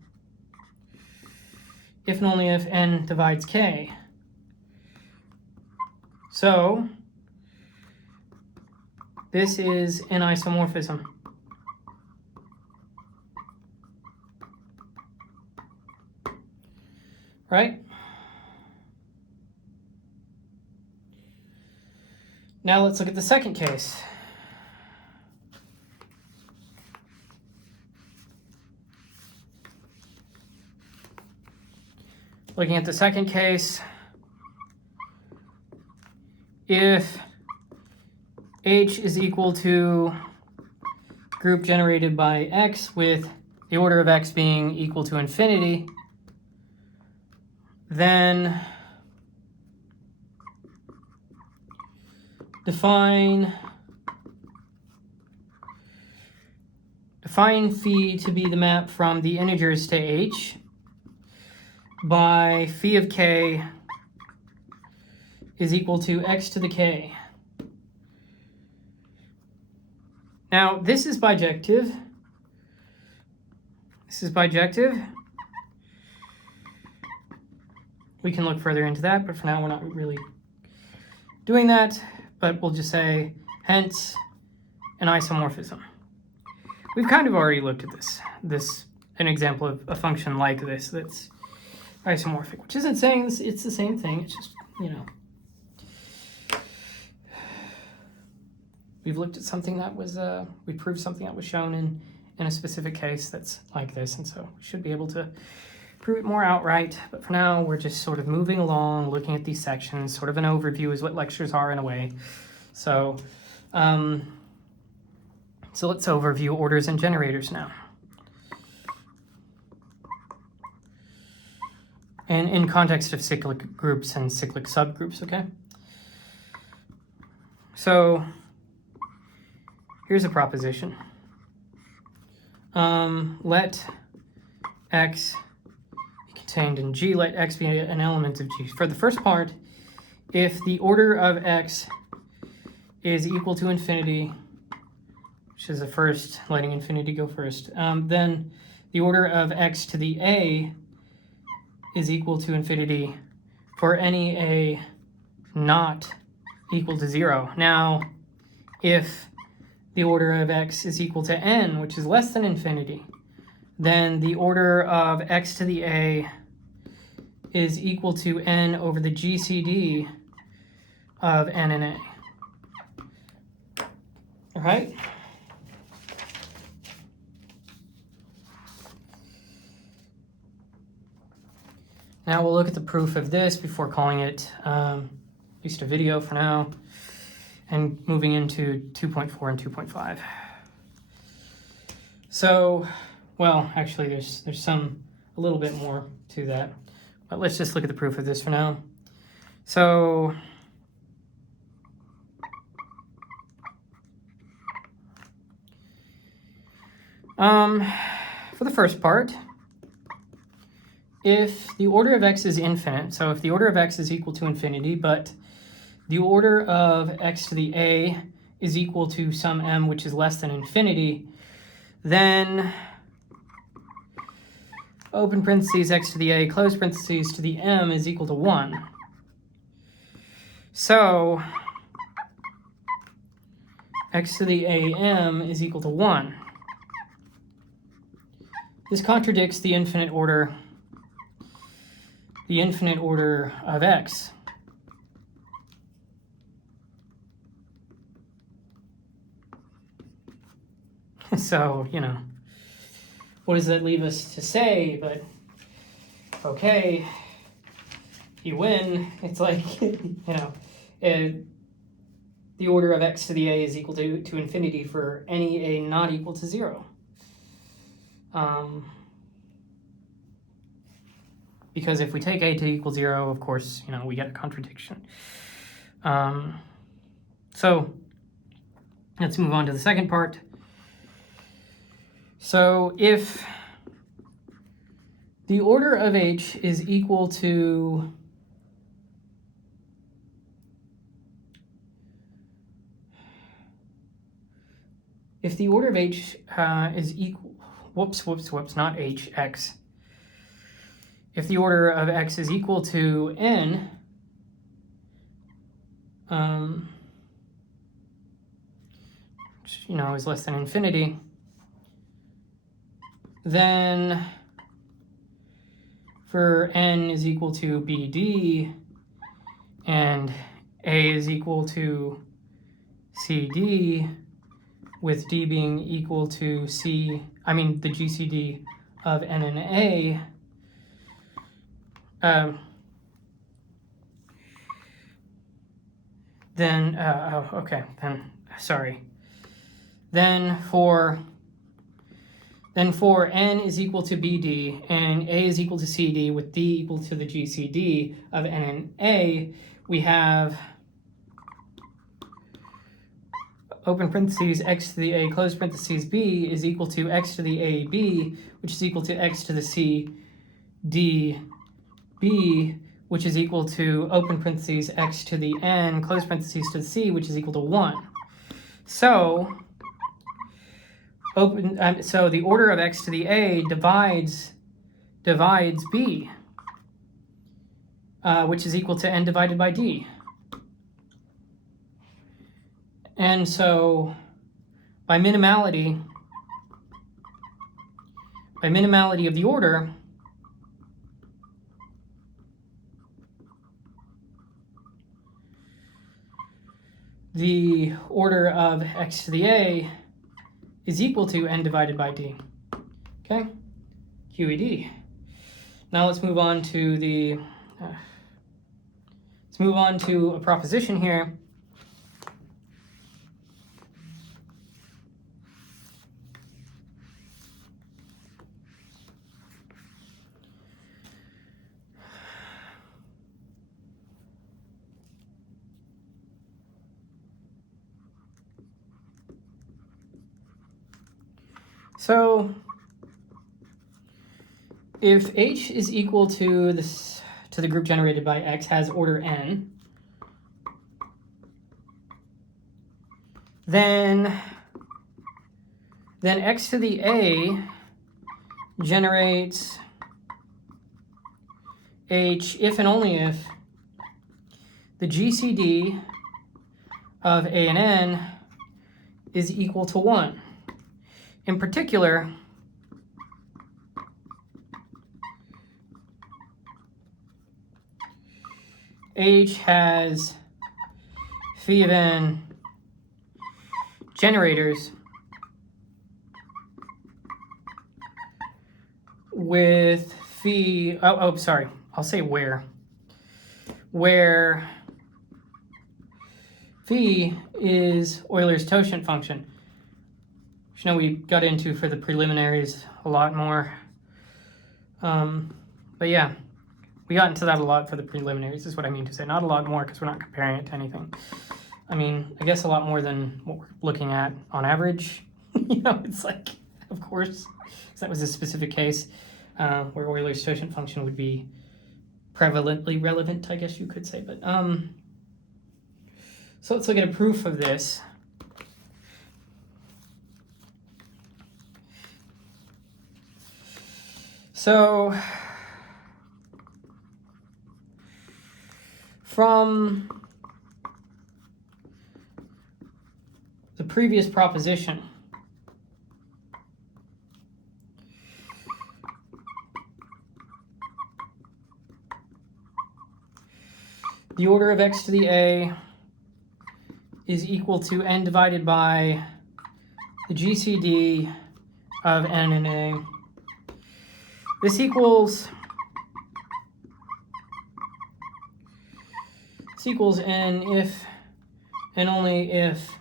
if and only if n divides k. So this is an isomorphism. Right? Now let's look at the second case. Looking at the second case, if H is equal to group generated by x with the order of x being equal to infinity, then define phi to be the map from the integers to h by phi of k is equal to x to the k. Now, this is bijective. This is bijective. We can look further into that, but for now we're not really doing that. But we'll just say, hence, an isomorphism. We've kind of already looked at this. An example of a function like this that's isomorphic, which isn't saying it's the same thing. It's just, we've looked at something that was, we proved something that was shown in a specific case that's like this, and so we should be able to prove it more outright. But for now, we're just sort of moving along, looking at these sections. Sort of an overview is what lectures are in a way. So, so let's overview orders and generators now. And in context of cyclic groups and cyclic subgroups, okay? So here's a proposition. Let x be contained in G, let x be an element of G. For the first part, if the order of x is equal to infinity, which is the first, letting infinity go first, then the order of x to the a is equal to infinity for any a not equal to 0. Now, if the order of x is equal to n, which is less than infinity, then the order of x to the a is equal to n over the GCD of n and a. right. Now we'll look at the proof of this before calling it at least a video for now, and moving into 2.4 and 2.5. So, well, actually there's a little bit more to that, but let's just look at the proof of this for now. So, for the first part, if the order of x is infinite, so if the order of x is equal to infinity, but the order of x to the a is equal to some m which is less than infinity, then open parentheses x to the a, close parentheses to the m is equal to 1. So x to the am is equal to 1. This contradicts the infinite order of x. So, you know, what does that leave us to say? But, okay, you win. It's like, you know, the order of x to the a is equal to infinity for any a not equal to 0. Because if we take a to equal 0, of course, you know, we get a contradiction. So let's move on to the second part. So if the order of h is equal to if the order of h is equal, not h, x. If the order of x is equal to n, which, you know, is less than infinity, then for n is equal to bd and a is equal to cd, with d being equal to the GCD of n and a, then for n is equal to bd and a is equal to cd with d equal to the GCD of n and a, we have open parentheses x to the a, close parentheses b is equal to x to the a b, which is equal to x to the c d b, which is equal to open parentheses x to the n, close parentheses to the c, which is equal to 1. So so the order of x to the a divides b, which is equal to n divided by d. And so by minimality of the order, the order of x to the a is equal to n divided by d. Okay, QED. Now let's move on to a proposition here. So if H is equal to the group generated by X has order n, then X to the A generates H if and only if the GCD of A and N is equal to 1. In particular, H has phi of n generators with phi, sorry, I'll say where phi is Euler's totient function, which we got into for the preliminaries a lot more. But yeah, we got into that a lot for the preliminaries, is what I mean to say. Not a lot more, because we're not comparing it to anything. I mean, I guess a lot more than what we're looking at on average. It's like, of course, because that was a specific case where Euler's totient function would be prevalently relevant, I guess you could say. But so let's look at a proof of this. So from the previous proposition, the order of x to the a is equal to n divided by the GCD of n and a. This equals n if and only if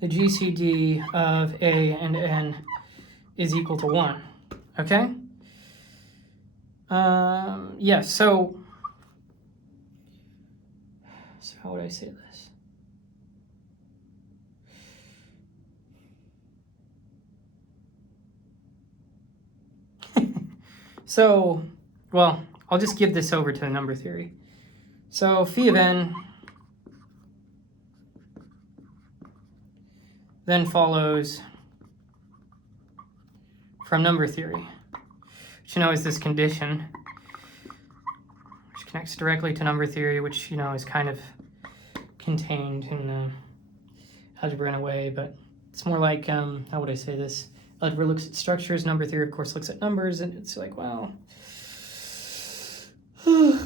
the GCD of a and n is equal to 1. Okay? Yes, so how would I say this? So, well, I'll just give this over to the number theory. So phi of n then follows from number theory, which is this condition, which connects directly to number theory, which is kind of contained in algebra in a way, but it's more like, how would I say this? Algebra looks at structures, number theory, of course, looks at numbers, and it's like, well, I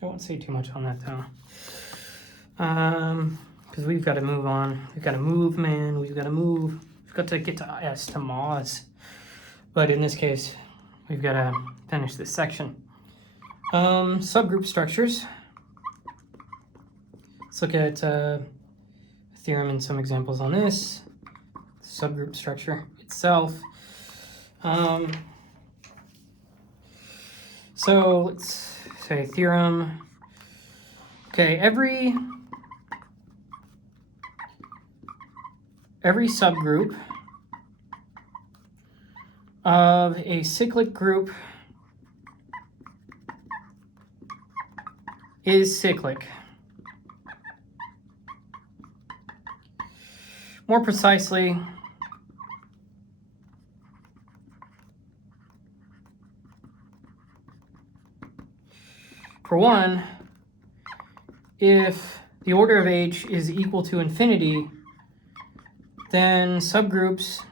won't say too much on that, though. Because we've got to move on. We've got to move, man. We've got to move. We've got to get to S, to Moz. But in this case, we've got to finish this section. Subgroup structures. Let's look at theorem and some examples on this. Subgroup structure itself. So let's say theorem. Okay, every subgroup of a cyclic group is cyclic. More precisely, for one, if the order of H is equal to infinity, then subgroups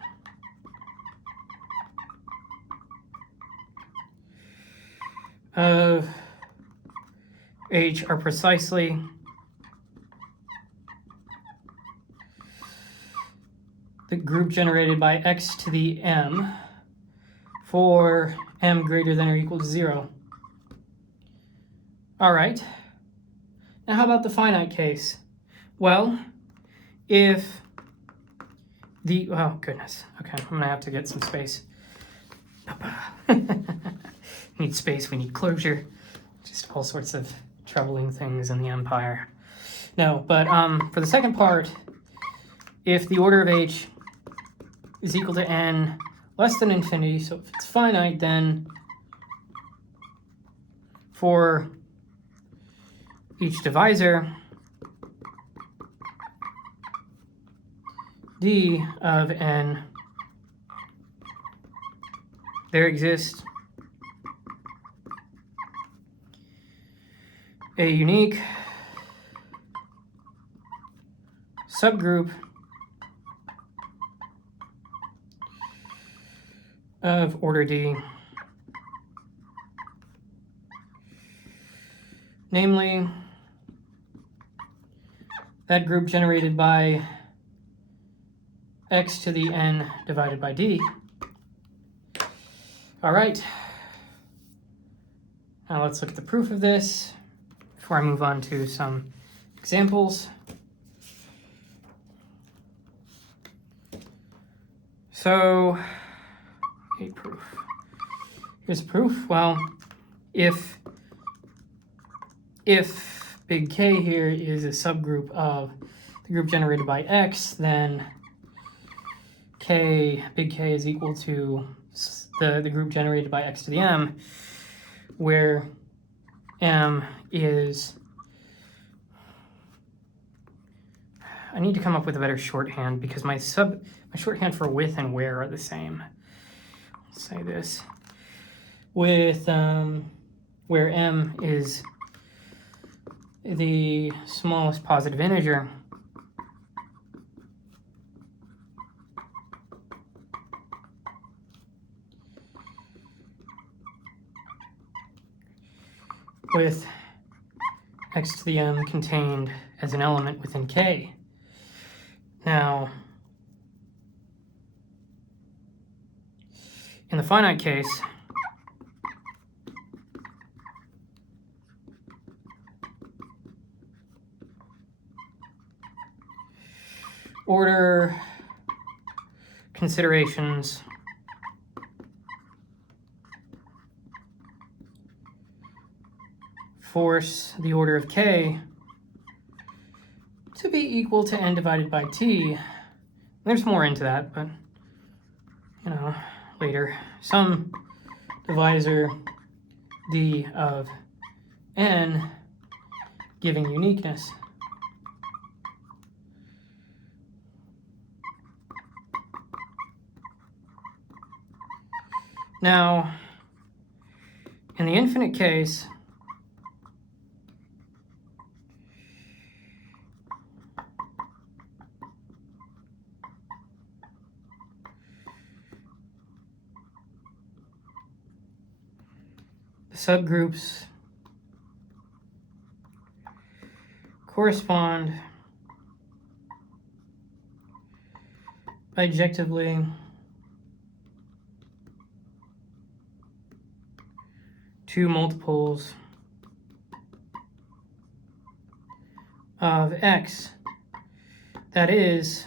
of H are precisely the group generated by x to the m for m greater than or equal to 0. All right. Now how about the finite case? Well, if the, oh goodness, okay, I'm gonna have to get some space. Need space, we need closure. Just all sorts of troubling things in the empire. No, but for the second part, if the order of H is equal to n less than infinity, so if it's finite, then for each divisor, d of n, there exists a unique subgroup of order d, namely that group generated by x to the n divided by d. All right. Now let's look at the proof of this before I move on to some examples. So, a proof. Here's a proof. Well, if big K here is a subgroup of the group generated by X, then big K is equal to the group generated by X to the M, where M is, I need to come up with a better shorthand because my shorthand for with and where are the same. Let's say this. With where M is the smallest positive integer, with x to the m contained as an element within K. Now, in the finite case, order considerations force the order of K to be equal to n divided by t. There's more into that, but, you know, later. Some divisor d of n giving uniqueness. Now, in the infinite case, the subgroups correspond bijectively to multiples of x. That is,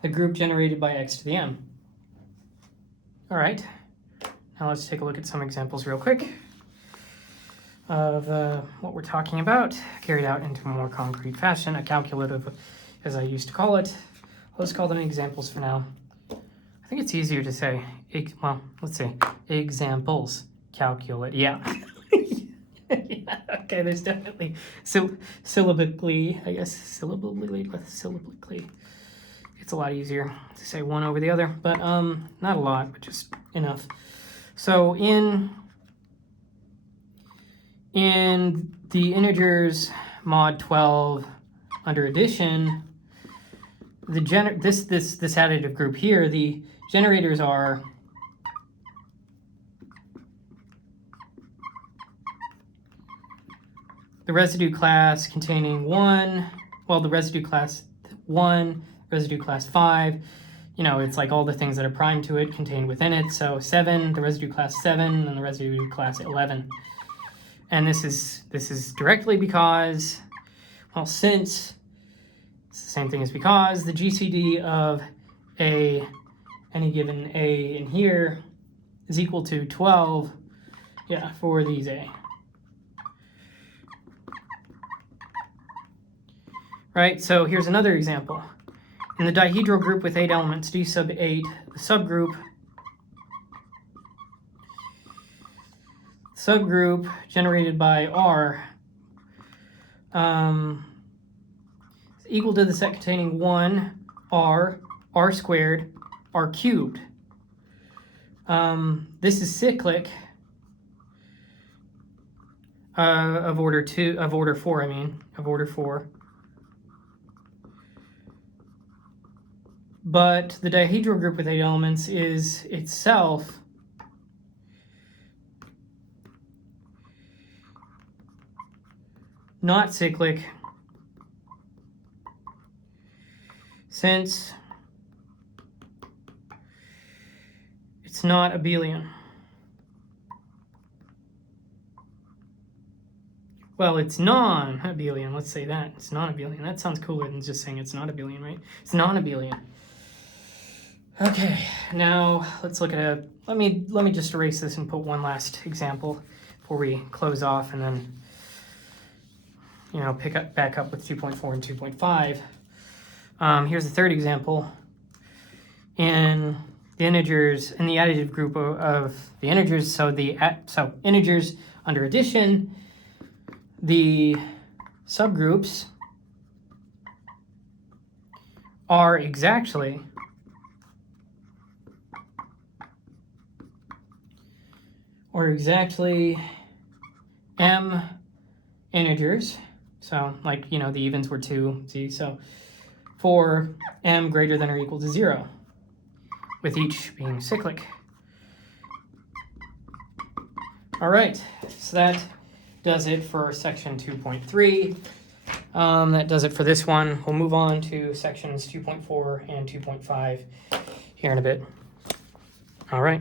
the group generated by x to the m. All right, now let's take a look at some examples real quick of what we're talking about, carried out into a more concrete fashion, a calculative, as I used to call it. Let's call them examples for now. I think it's easier to say, well, let's say examples, calculate, yeah. Yeah, okay, there's definitely syllabically, I guess, syllabically. It's a lot easier to say one over the other, but not a lot, but just enough. So in the integers mod 12 under addition, this additive group here, the generators are the residue class containing 1, well, the residue class 1, residue class 5, you know, it's like all the things that are prime to it contained within it. So 7, the residue class 7, and the residue class 11. And this is directly because, well, since it's the same thing as because the GCD of any given A in here is equal to 12, yeah, for these A. Right, so here's another example. In the dihedral group with 8 elements, D sub 8, the subgroup generated by R is equal to the set containing 1, R, R squared, R cubed. This is cyclic of order 4. But the dihedral group with 8 elements is itself not cyclic since it's not abelian. Well, it's non-abelian. Let's say that. It's non-abelian. That sounds cooler than just saying it's not abelian, right? It's non-abelian. Okay, now let's look at a... Let me just erase this and put one last example before we close off, and then, you know, back up with 2.4 and 2.5. Here's the third example. In the integers, in the additive group of the integers, so integers under addition, the subgroups are exactly m integers. So, like, you know, the evens were 2, see? So, for m greater than or equal to 0, with each being cyclic. All right, so that does it for section 2.3. That does it for this one. We'll move on to sections 2.4 and 2.5 here in a bit. All right.